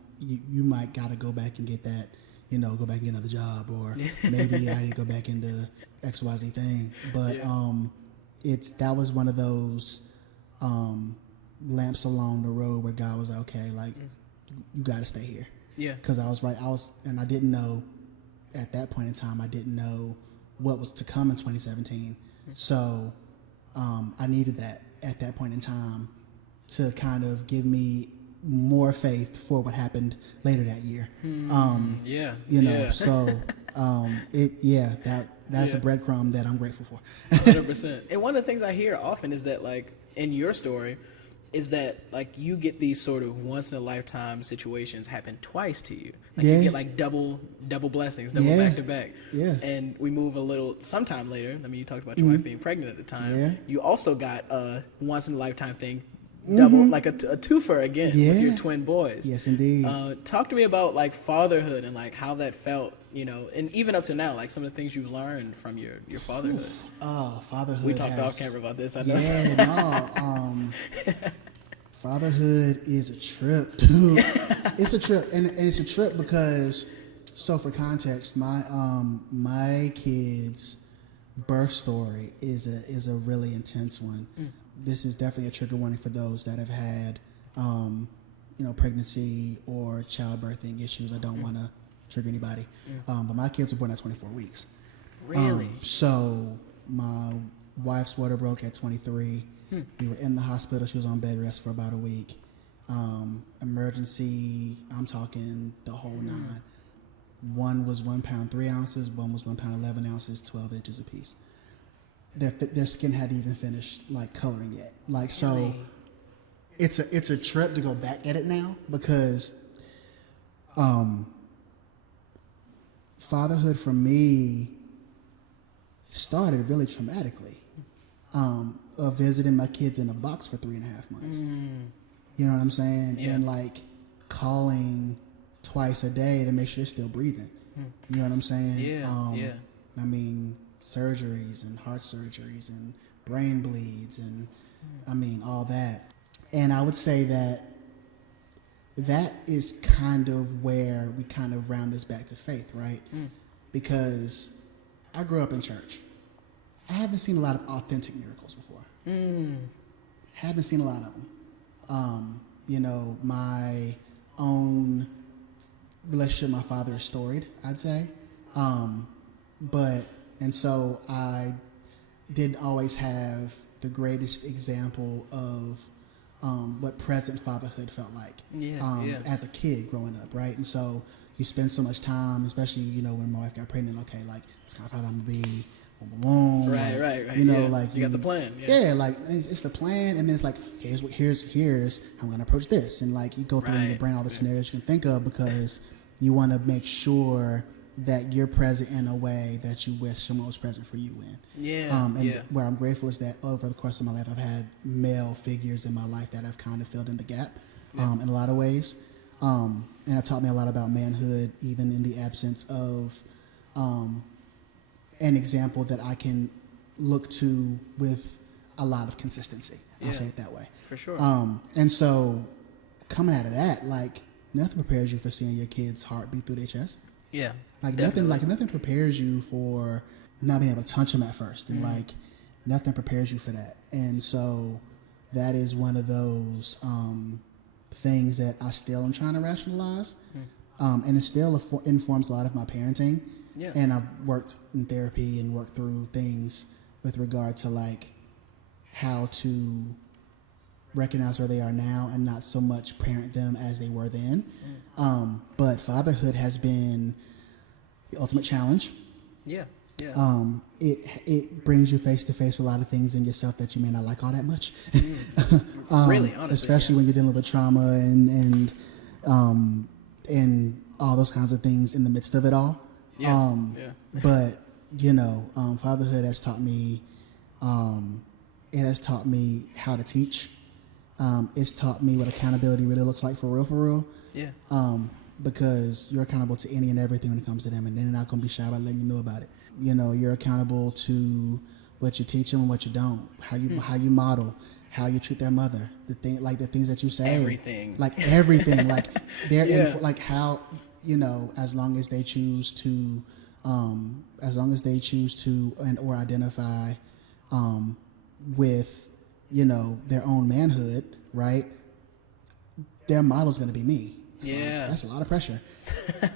might gotta go back and get that, go back and get another job, or maybe I need to go back into XYZ thing. But that was one of those lamps along the road where God was like, okay, like you got to stay here. Yeah. Because I didn't know at that point in time, I didn't know what was to come in 2017. So I needed that at that point in time to kind of give me more faith for what happened later that year. So that's a breadcrumb that I'm grateful for. 100%. And one of the things I hear often is that, like, in your story, is that like you get these sort of once in a lifetime situations happen twice to you. Like you get like double blessings, double back to back. Yeah. And we move a little sometime later. I mean, you talked about your wife being pregnant at the time. Yeah. You also got a once in a lifetime thing, double like a twofer again with your twin boys. Yes, indeed. Talk to me about like fatherhood and like how that felt, and even up to now, like some of the things you've learned from your fatherhood. Fatherhood. We talked off camera about this. I know. Fatherhood is a trip, dude. It's a trip, and it's a trip because, so for context, my kid's birth story is a really intense one. This is definitely a trigger warning for those that have had, pregnancy or childbirthing issues. I don't want to trigger anybody, but my kids were born at 24 weeks. Really? So my wife's water broke at 23. We were in the hospital. She was on bed rest for about a week. Emergency, I'm talking the whole nine. One was 1 pound 3 ounces. One was 1 pound 11 ounces, 12 inches apiece. Their skin hadn't even finished like coloring yet. Like, so it's a trip to go back at it now because fatherhood for me started really traumatically. Of visiting my kids in a box for 3.5 months. You know what I'm saying? Yeah. And like calling twice a day to make sure they're still breathing. You know what I'm saying? Yeah. I mean, surgeries and heart surgeries and brain bleeds and I mean, all that. And I would say that is kind of where we kind of round this back to faith, right? Because I grew up in church. I haven't seen a lot of authentic miracles before. Haven't seen a lot of them. My own relationship with my father is storied, I'd say. And so I didn't always have the greatest example of what present fatherhood felt like as a kid growing up, right? And so you spend so much time, especially, when my wife got pregnant, okay, like, this kind of father I'm going to be. Right. Like you got the plan. Like it's the plan, and then it's like here's how I'm going to approach this, and like you go through in your brain all the scenarios you can think of because you want to make sure that you're present in a way that you wish someone was present for you in. Where I'm grateful is that over the course of my life, I've had male figures in my life that have kind of filled in the gap in a lot of ways, and have taught me a lot about manhood, even in the absence of. An example that I can look to with a lot of consistency. I'll say it that way. For sure. And so coming out of that, like nothing prepares you for seeing your kid's heart beat through their chest. Yeah. Like definitely. nothing prepares you for not being able to touch them at first, and Mm-hmm. like nothing prepares you for that. And so that is one of those things that I still am trying to rationalize, and it still informs a lot of my parenting. Yeah. And I've worked in therapy and worked through things with regard to like how to recognize where they are now and not so much parent them as they were then. But fatherhood has been the ultimate challenge. Yeah. Yeah. It brings you face to face with a lot of things in yourself that you may not like all that much. Really, honestly. Especially when you're dealing with trauma and all those kinds of things in the midst of it all. Yeah. But fatherhood has taught me. It has taught me how to teach. It's taught me what accountability really looks like for real. Yeah. Because you're accountable to any and everything when it comes to them, and they're not going to be shy about letting you know about it. You're accountable to what you teach them and what you don't, how you model, how you treat their mother, the things that you say, Everything. like everything, like they're Yeah. like how as long as they choose to, and or identify with their own manhood, right? Their model's going to be me. Yeah. That's a lot of pressure.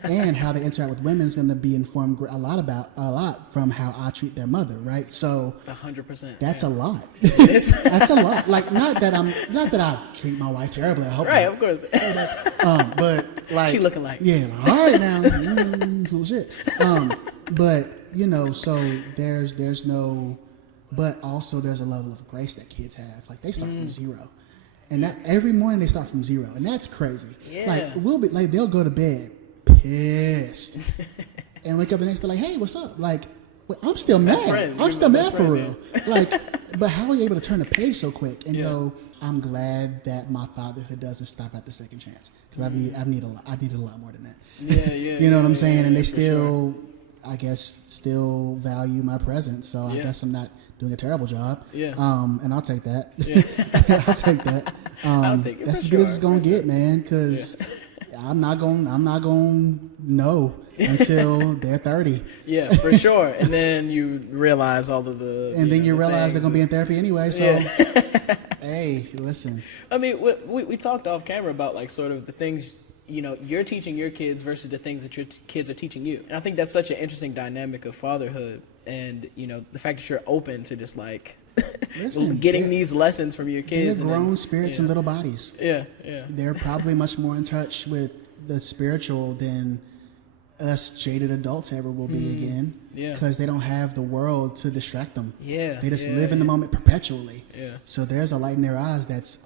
And how they interact with women is going to be informed a lot from how I treat their mother, right? So 100%. that's yeah. a lot. It is. That's a lot. Like not that I treat my wife terribly. I hope Right, not. of course. But like She looking like yeah, like, all right now, full of shit. But so there's no, but also there's a level of grace that kids have. Like they start from zero. And that every morning they start from zero, and that's crazy. Yeah. Like they'll go to bed pissed, and wake up the next day like, "Hey, what's up?" Like, well, I'm still mad. friends. I'm You're still my mad best for friend, real. Like, but how are you able to turn the page so quick? And Yeah. so I'm glad that my fatherhood doesn't stop at the second chance, because I need a lot more than that. Yeah. You know what I'm saying? And they for still, I guess, still value my presence. So I Yeah. guess I'm not doing a terrible job. Yeah. And I'll take that. Yeah. I'll take that. I'll take it That's for as good as it's sure. gonna get, man. Because I'm not gonna know until they're 30, Yeah, for sure. And then you realize all of the. and then you the realize they're things. gonna be in therapy anyway. So, Yeah. hey, listen. I mean, we talked off camera about like sort of the things you're teaching your kids versus the things that your kids are teaching you, and I think that's such an interesting dynamic of fatherhood, and the fact that you're open to just like Listen, getting these lessons from your They're kids. and grown then, spirits in little bodies. Yeah. They're probably much more in touch with the spiritual than us jaded adults ever will be again. Yeah. Because they don't have the world to distract them. Yeah, They just yeah, live in the yeah. moment perpetually. Yeah. So there's a light in their eyes that's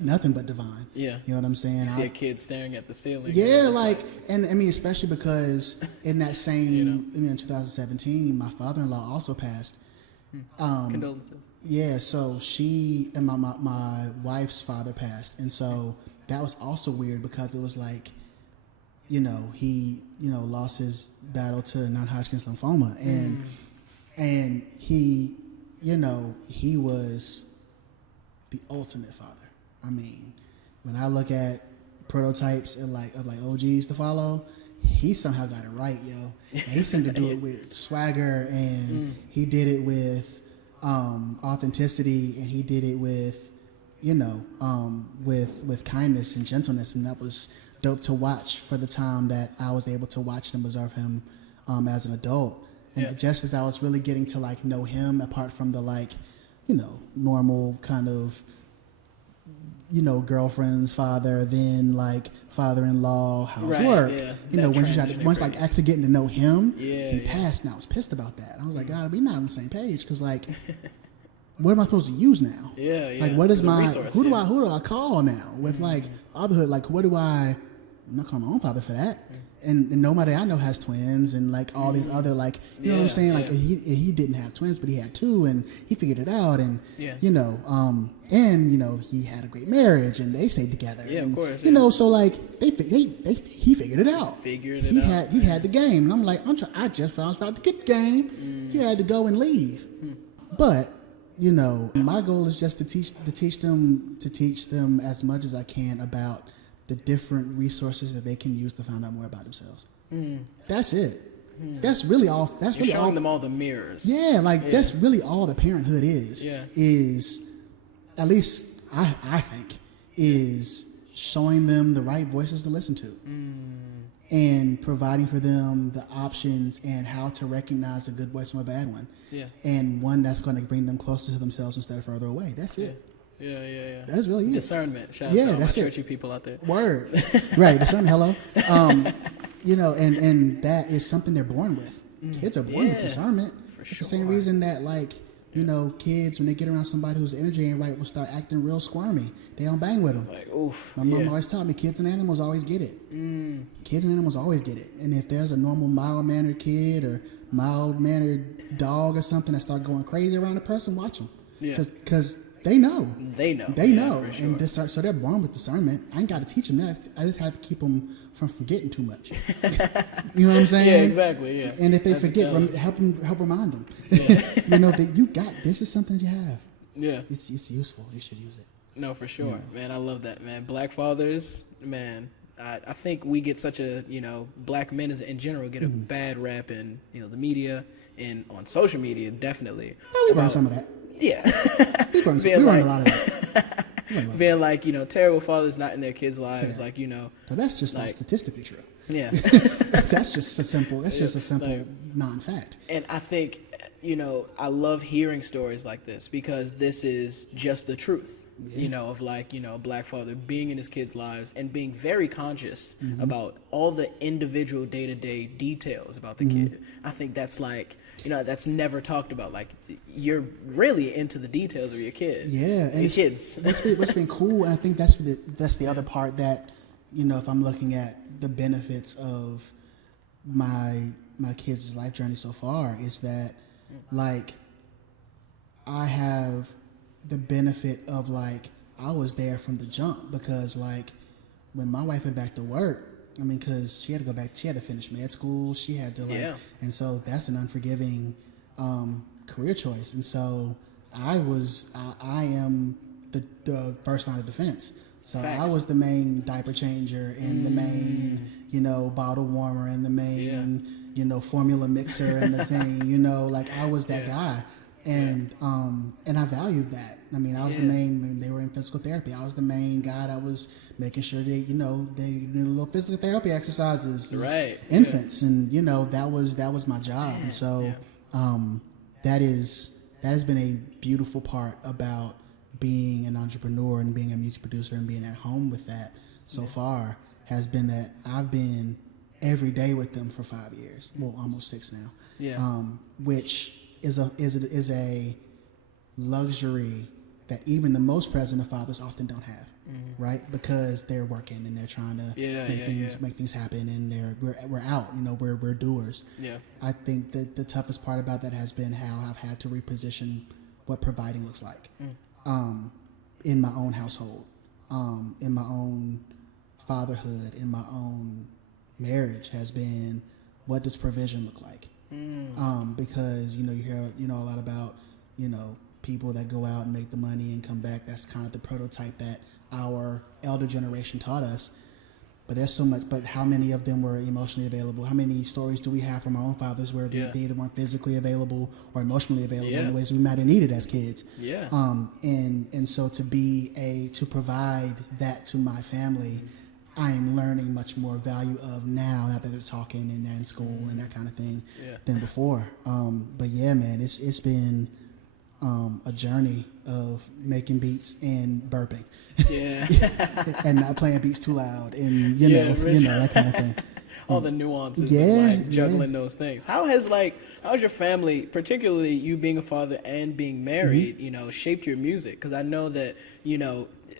nothing but divine. Yeah. You know what I'm saying? You see a kid staring at the ceiling. Yeah, and it's like, and I mean, especially because in that same, You know. in 2017, my father-in-law also passed. condolences. Yeah, so she and my wife's father passed, and so that was also weird because it was like, he lost his battle to non-Hodgkin's lymphoma, and he, he was the ultimate father. I mean, when I look at prototypes of like OGs to follow, he somehow got it right, yo. And he seemed to do it with swagger, and he did it with authenticity, and he did it with with kindness and gentleness, and that was dope to watch for the time that I was able to watch and observe him as an adult. And Yeah. just as I was really getting to like know him apart from the like normal kind of girlfriend's father, then like father-in-law, how's Right, work, yeah. when That you transitioning once like period. actually getting to know him, Yeah, he yeah. passed, and I was pissed about that. I was like, God, we're not on the same page, because like, what am I supposed to use now? Yeah. Like, what is As a my resource, who do yeah. I call now with like fatherhood? Like, what do I'm not calling my own father for that. And nobody I know has twins, and like all these other like you know what I'm Yeah, saying, like yeah. he didn't have twins, but he had two, and he figured it out, and Yeah. and he had a great marriage, and they stayed together. Yeah, of and, course, You yeah. know, so like he figured it out. Figured it he out. He had the game, and I'm like, I just found out to get the game. He had to go and leave, but. My goal is just to teach them as much as I can about the different resources that they can use to find out more about themselves. That's it. That's really all. That's You're really showing all. them all the mirrors. Yeah, like that's really all the parenthood is. Yeah. Is, at least I think, is showing them the right voices to listen to, and providing for them the options and how to recognize a good voice from a bad one. Yeah. And one that's going to bring them closer to themselves instead of further away. That's it. Yeah. That's really it. Discernment. Shout out to all that's my it. churchy people out there. Word. Right. Discernment. Hello. And that is something they're born with. Kids are born with discernment. For It's sure. the same reason that, like, kids, when they get around somebody whose energy ain't right, will start acting real squirmy. They don't bang with them. Like, oof. My mom always taught me kids and animals always get it. Kids and animals always get it. And if there's a normal mild-mannered kid or mild-mannered dog or something that start going crazy around a person, watch them. Yeah. Because they know. They know. They Yeah, know. for sure. And so they're born with discernment. I ain't got to teach them that. I just have to keep them from forgetting too much. You know what I'm saying? Yeah, exactly. Yeah. And if they That's forget, intelligent. help remind them. That you got this is something you have. Yeah. It's useful. You should use it. No, for sure, man. I love that, man. Black fathers, man. I think we get such a, black men in general get a bad rap in, the media and on social media, definitely. We run some of that. Yeah. We run a lot of that. Being like, terrible fathers not in their kids' lives, Fair. like, But that's just not like- statistically true. yeah. That's just a simple Like- non-fact. And I think, I love hearing stories like this because this is just the truth, of like, a black father being in his kids' lives and being very conscious about all the individual day-to-day details about the kid. I think that's like, that's never talked about. Like, you're really into the details of your kid. Yeah. And your kids. what's been cool, and I think that's the other part that, if I'm looking at the benefits of my kids' life journey so far, is that, like, I have the benefit of, like, I was there from the jump because, like, when my wife went back to work, because she had to go back, she had to finish med school, she had to, like, and so that's an unforgiving career choice. And so I am the first line of defense. So Facts. I was the main diaper changer and the main, bottle warmer and the main, formula mixer and the thing, like I was that guy. And I valued that. I was the main. They were in physical therapy. I was the main guy that was making sure they did little physical therapy exercises as Right. infants, and that was my job. And so that has been a beautiful part about being an entrepreneur and being a music producer and being at home with that so far, has been that I've been every day with them for 5 years, well, almost 6 now. Yeah. Which is a luxury that even the most present of fathers often don't have, right? Because they're working and they're trying to make things happen, and we're out, we're doers. Yeah. I think that the toughest part about that has been how I've had to reposition what providing looks like in my own household, in my own fatherhood, in my own marriage, has been, what does provision look like? Because you hear a lot about people that go out and make the money and come back. That's kind of the prototype that our elder generation taught us. But there's so much. But how many of them were emotionally available? How many stories do we have from our own fathers where they either weren't physically available or emotionally available in the ways we might have needed as kids? Yeah. And so to provide that to my family, I am learning much more value of now that they're talking and they're in school and that kind of thing than before. But yeah, man, it's been a journey of making beats and burping. Yeah. And not playing beats too loud and that kind of thing. All the nuances of like juggling those things. How's your family, particularly you being a father and being married, shaped your music? Because I know that,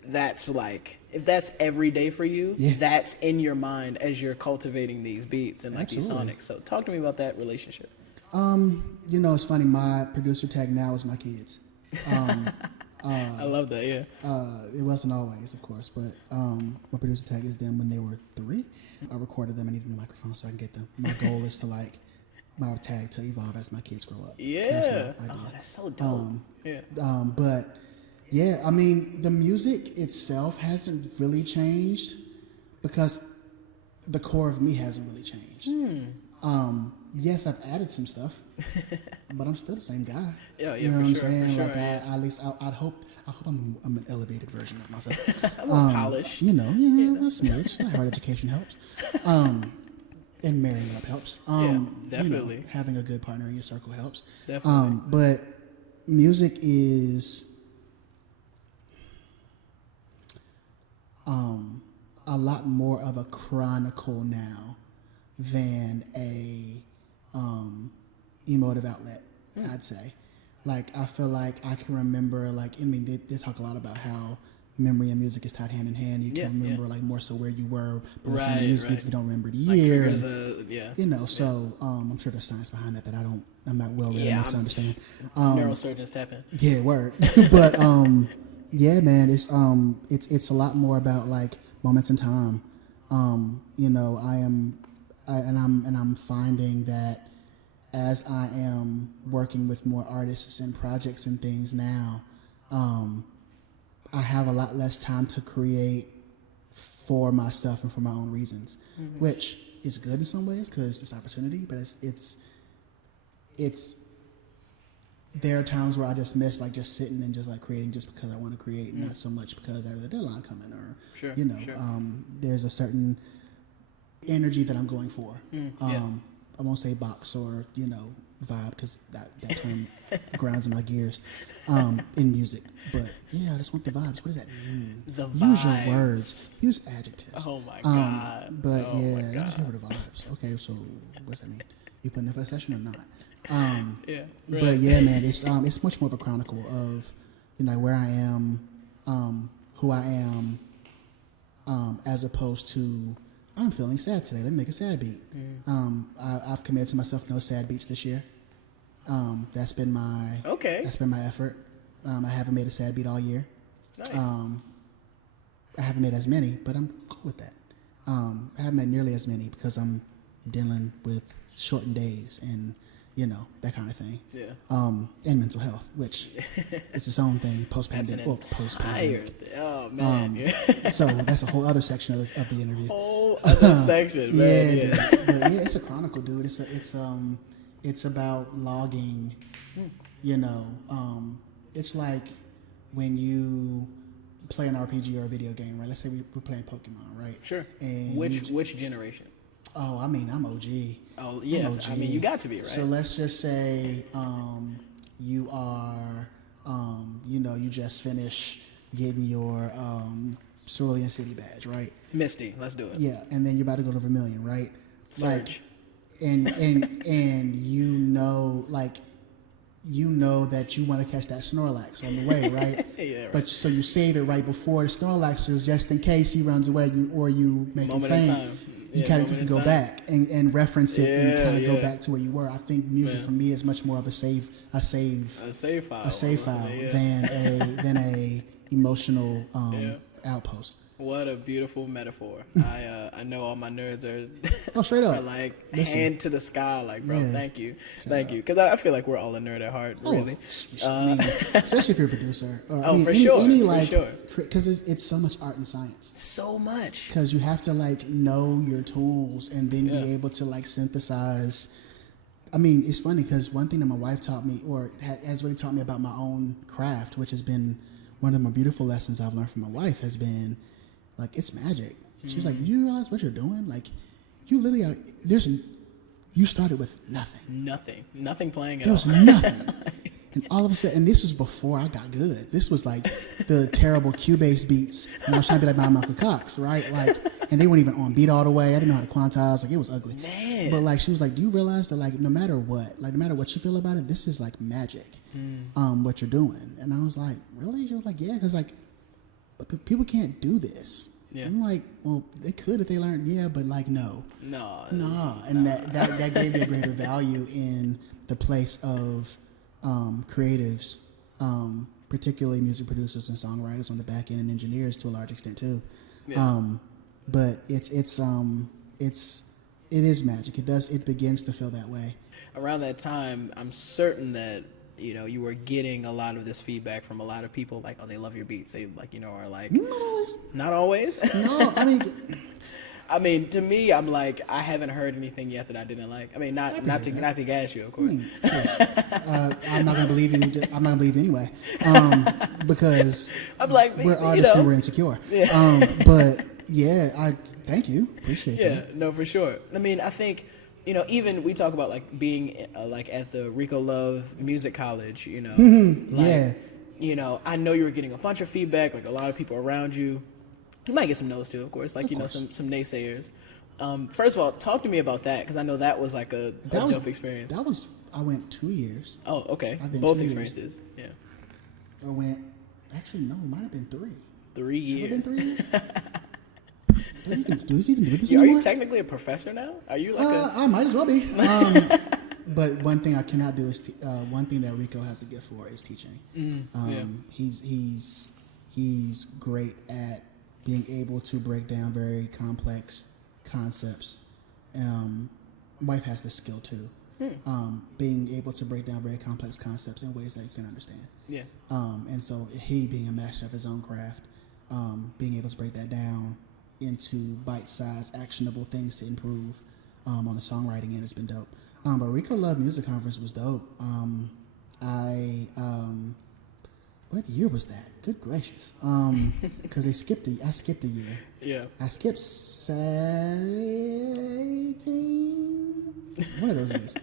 that's like, if that's every day for you, that's in your mind as you're cultivating these beats and like these sonics. So talk to me about that relationship. It's funny. My producer tag now is my kids. I love that. Yeah. It wasn't always, of course, but my producer tag is them when they were 3. I recorded them. I need a new microphone so I can get them. My goal is to my tag to evolve as my kids grow up. Yeah. That's so dope. But yeah, the music itself hasn't really changed. because the core of me hasn't really changed. Yes, I've added some stuff, but I'm still the same guy. Yeah, you know what I'm saying? For sure, like yeah. At least I hope I'm an elevated version of myself. A little polished. A smidge. Hard education helps. And marrying up helps. Definitely. Having a good partner in your circle helps. Definitely. But music is a lot more of a chronicle now than a emotive outlet, I'd say. Like, I feel like I can remember, like, I mean, they talk a lot about how memory and music is tied hand in hand. You can remember, like, more so where you were listening to music if you don't remember the year. Like so I'm sure there's science behind that I'm not well read enough to understand. Neurosurgeons tap in. Yeah, word. But yeah, man, it's a lot more about like moments in time. I'm finding that as I am working with more artists and projects and things now, I have a lot less time to create for myself and for my own reasons, which is good in some ways because it's opportunity, but it's there are times where I just miss like just sitting and just like creating just because I want to create, not so much because there's a deadline coming or there's a certain energy that I'm going for. I won't say box or vibe because that term grinds in my gears in music. But yeah, I just want the vibes. What does that mean? The Use your vibes. words. Use adjectives. Oh my god. But oh my I'm god. just here for the vibes. Okay, so what's that mean? You putting in for a session or not? Yeah. But Right. yeah, man, it's much more of a chronicle of where I am, who I am, as opposed to I'm feeling sad today. Let me make a sad beat. I've committed to myself no sad beats this year. That's been my effort. I haven't made a sad beat all year. Nice. I haven't made as many, but I'm cool with that. I haven't made nearly as many because I'm dealing with shortened days and that kind of thing. Yeah. And mental health, which is its own thing post-pandemic. Oh man. So that's a whole other section of the interview. Whole other section, man. Yeah. But yeah, it's a chronicle, dude. It's about logging. It's like when you play an RPG or a video game, right? Let's say we're playing Pokemon, right? Sure. And which generation? Oh, I mean, I'm OG. Oh yeah. I'm OG. I mean, you got to be, right? So let's just say you are, you just finished getting your Cerulean City badge, right? Misty, let's do it. Yeah, and then you're about to go to Vermilion, right? Surge. And that you want to catch that Snorlax on the way, right? Yeah, right. But so you save it right before the Snorlax is just in case he runs away, you make him Moment in faint. time. You Yeah, can go back and reference it and kind of go back to where you were. I think music for me is much more of a save file than a emotional outpost. What a beautiful metaphor. I know all my nerds are Straight up. are like Listen. hand to the sky, like, bro, Yeah. thank you, because I feel like we're all a nerd at heart, really. I mean, especially if you're a producer. Or, Oh, for any, sure, Any, for like, sure. Because it's so much art and science. So much. Because you have to like know your tools and then be able to like synthesize. I mean, it's funny because one thing that my wife taught me, or has really taught me about my own craft, which has been one of the more beautiful lessons I've learned from my wife, has been like, it's magic. She's like, you realize what you're doing? Like, you literally you started with nothing. Nothing playing at There all. was nothing. And all of a sudden, and this was before I got good. This was like the terrible Cubase beats. And I was trying to be like my Michael Cox, right? Like, and they weren't even on beat all the way. I didn't know how to quantize. Like, it was ugly. Man. But like, she was like, do you realize that like, no matter what you feel about it, this is like magic, what you're doing. And I was like, really? She was like, yeah, because like, people can't do this. Yeah. I'm like, well, they could if they learned. Yeah, but like, no. No. And that gave me a greater value in the place of creatives, particularly music producers and songwriters on the back end, and engineers to a large extent too. Yeah. But it is magic. It begins to feel that way. Around that time, I'm certain that you know, you were getting a lot of this feedback from a lot of people, like, oh, they love your beats. They like, you know, are like, Not always. not always. No, I mean, I mean, to me, I'm like, I haven't heard anything yet that I didn't like. I mean, not to gas you, of course. I'm not gonna believe you. I'm not gonna believe you anyway, because I'm like, we're you artists know. and we're insecure. Yeah. But yeah, I thank you. Appreciate Yeah, that. no, for sure. I mean, I think, you know, even we talk about like being like at the Rico Love Music College, you know, like, Yeah. you know, I know you were getting a bunch of feedback, like a lot of people around you. You might get some no's too, of course, like, Of you know, course. some naysayers. First of all, talk to me about that, because I know that was like a dope experience. That was. I went 2 years. Oh, okay. I've been Both 2 years. experiences. Yeah. I went. Actually, no. It might have been 3. 3 years. Have it been 3 years? Do we even do this Are anymore? you technically a professor now? Are you like I might as well be. But one thing I cannot do is one thing that Rico has a gift for is teaching. yeah. He's great at being able to break down very complex concepts. Wife has this skill too. Being able to break down very complex concepts in ways that you can understand. Yeah. And so he being a master of his own craft, being able to break that down into bite-sized, actionable things to improve on the songwriting end has been dope. But Rico Love Music Conference was dope. What year was that? Good gracious. Because I skipped a year. Yeah. I skipped 18. One of those years.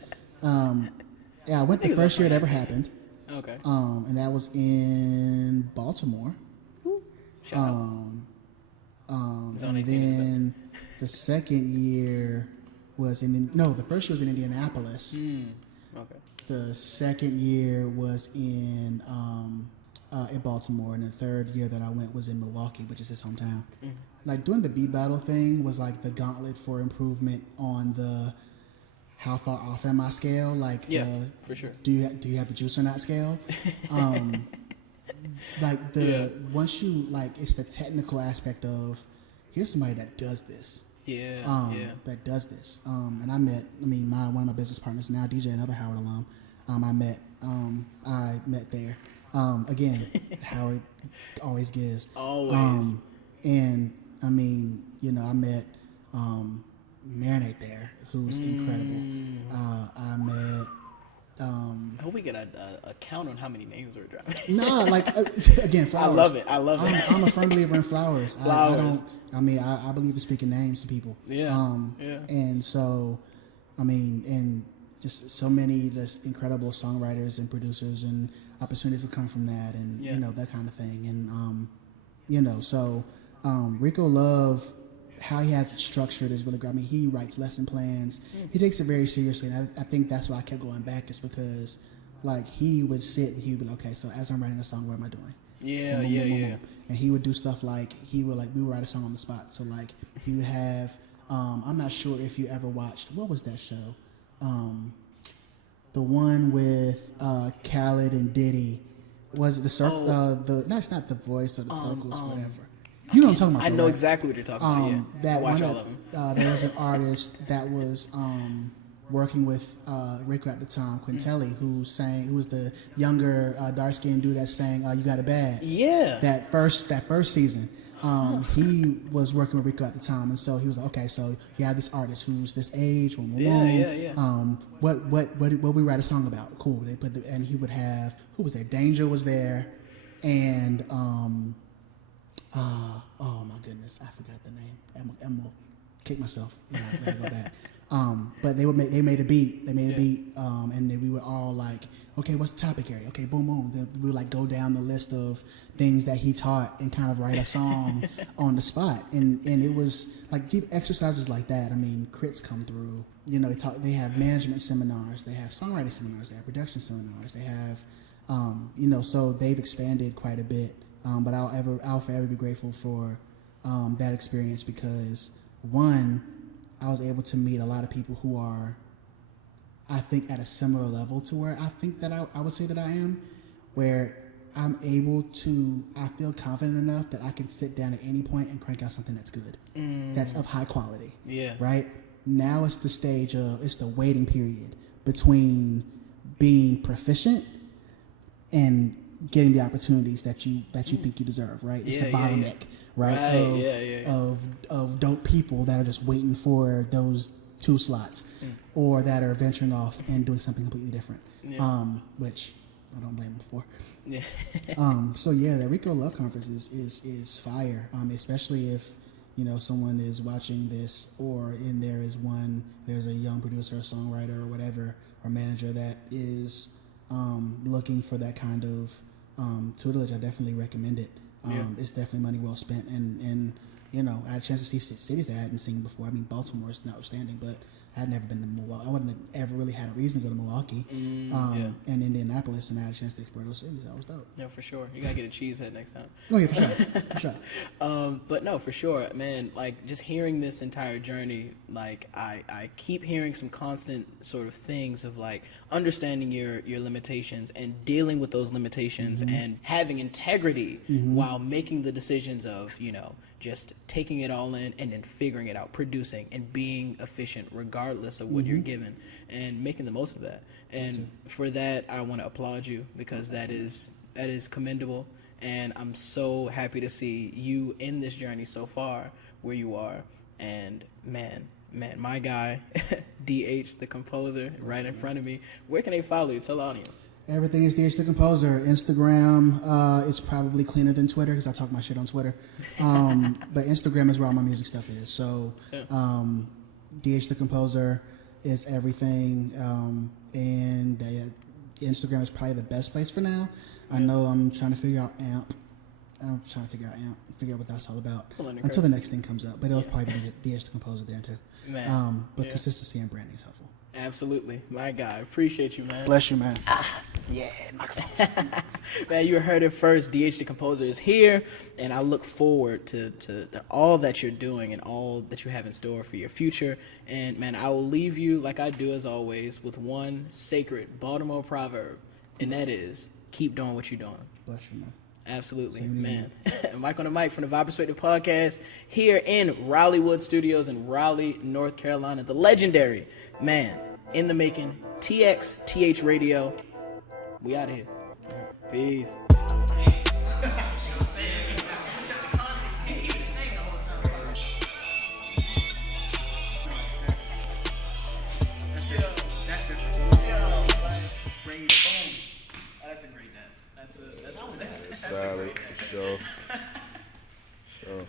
Yeah, I went the first year it ever happened. Okay. And that was in Baltimore. Shout out. Zone And 18 is then the second year was the first year was in Indianapolis. Okay. The second year was in Baltimore, and the third year that I went was in Milwaukee, which is his hometown. Like doing the beat battle thing was like the gauntlet for improvement on the how far off am I scale, like for sure. do you have the juice or not scale. Like once you like, it's the technical aspect of here's somebody that does this. That does this. And I met one of my business partners now, DJ, another Howard alum. I met there. Again, Howard always gives. Always. And I mean, you know, I met Marinate there, who's incredible. I met. I hope we get a count on how many names we're dropping. Nah, like again, flowers. I love it. I'm a firm believer in flowers. Flowers. I believe in speaking names to people. Yeah. And so, and just so many just incredible songwriters and producers and opportunities will come from that, and you know, that kind of thing. And Rico Love, how he has it structured is really great. I mean, he writes lesson plans. He takes it very seriously, and I think that's why I kept going back, is because like he would sit and he would be like, okay, so as I'm writing a song, what am I doing? Yeah. And he would do stuff like we would write a song on the spot. So like he would have I'm not sure if you ever watched, what was that show? The one with Khaled and Diddy. Was it the circle? That's not The Voice or the Circles, whatever. You know what I'm talking about. I know right? exactly what you're talking about. Yeah. I That watch one all of them. there was an artist that was working with Rico at the time, Quintelli, who was the younger dark-skinned dude that sang "You Got It Bad." Yeah. That first season. He was working with Rico at the time, and so he was like, okay, so you have this artist who's this age, what we write a song about? Cool. They put and he would have, who was there? Danger was there, and oh my goodness, I forgot the name. I'm gonna kick myself when I go back. But they made a beat. And then we were all like, okay, what's the topic area? Okay, boom, boom. Then we would like go down the list of things that he taught and kind of write a song on the spot. And it was like deep exercises like that. I mean, crits come through. You know, they have management seminars, they have songwriting seminars, they have production seminars, they have, so they've expanded quite a bit. But I'll forever be grateful for that experience, because one, I was able to meet a lot of people who are, I think, at a similar level to where I think that I would say that I am, where I feel confident enough that I can sit down at any point and crank out something that's good, that's of high quality. Yeah. Right? Now it's the waiting period between being proficient and getting the opportunities that you think you deserve, right? It's the bottleneck, right? Of dope people that are just waiting for those 2 slots, or that are venturing off and doing something completely different, which I don't blame them for. Yeah. So yeah, the Rico Love Conference is fire, especially if someone is watching this, or there's a young producer or songwriter or whatever, or manager that is looking for that kind of tutelage. I definitely recommend it. It's definitely money well spent, and I had a chance to see cities I hadn't seen before. I mean, Baltimore is notwithstanding, but I had never been to Milwaukee. I wouldn't have ever really had a reason to go to Milwaukee and Indianapolis, and I had a chance to explore those cities. That was dope. No, for sure. You gotta get a cheesehead next time. Oh yeah, for sure. But no, for sure, man. Like, just hearing this entire journey, like I keep hearing some constant sort of things of like understanding your limitations and dealing with those limitations and having integrity while making the decisions of just taking it all in and then figuring it out, producing and being efficient regardless of what you're given, and making the most of that. And for that, I want to applaud you, because that is commendable. And I'm so happy to see you in this journey so far where you are. And man, my guy, DH the composer, right in front of me. Where can they follow you? Tell the audience. Everything is DH the Composer. Instagram is probably cleaner than Twitter, because I talk my shit on Twitter. But Instagram is where all my music stuff is. So DH the Composer is everything. And Instagram is probably the best place for now. I know I'm trying to figure out AMP. Figure out what that's all about until the next thing comes up. But it'll probably be DH the Composer there too. But consistency and branding is helpful. Absolutely. My guy. Appreciate you, man. Bless you, man. Yeah, man, you heard it first. DH the Composer is here, and I look forward to all that you're doing and all that you have in store for your future. And man, I will leave you, like I do as always, with one sacred Baltimore proverb, and that is, keep doing what you're doing. Bless you, man. Absolutely, man. Mike on the mic from the Vibe Perspective Podcast here in Raleighwood Studios in Raleigh, North Carolina. The legendary, man, in the making, TXTH Radio. We out of here. Peace. That's a great dad. That's a solid. Solid. Sure.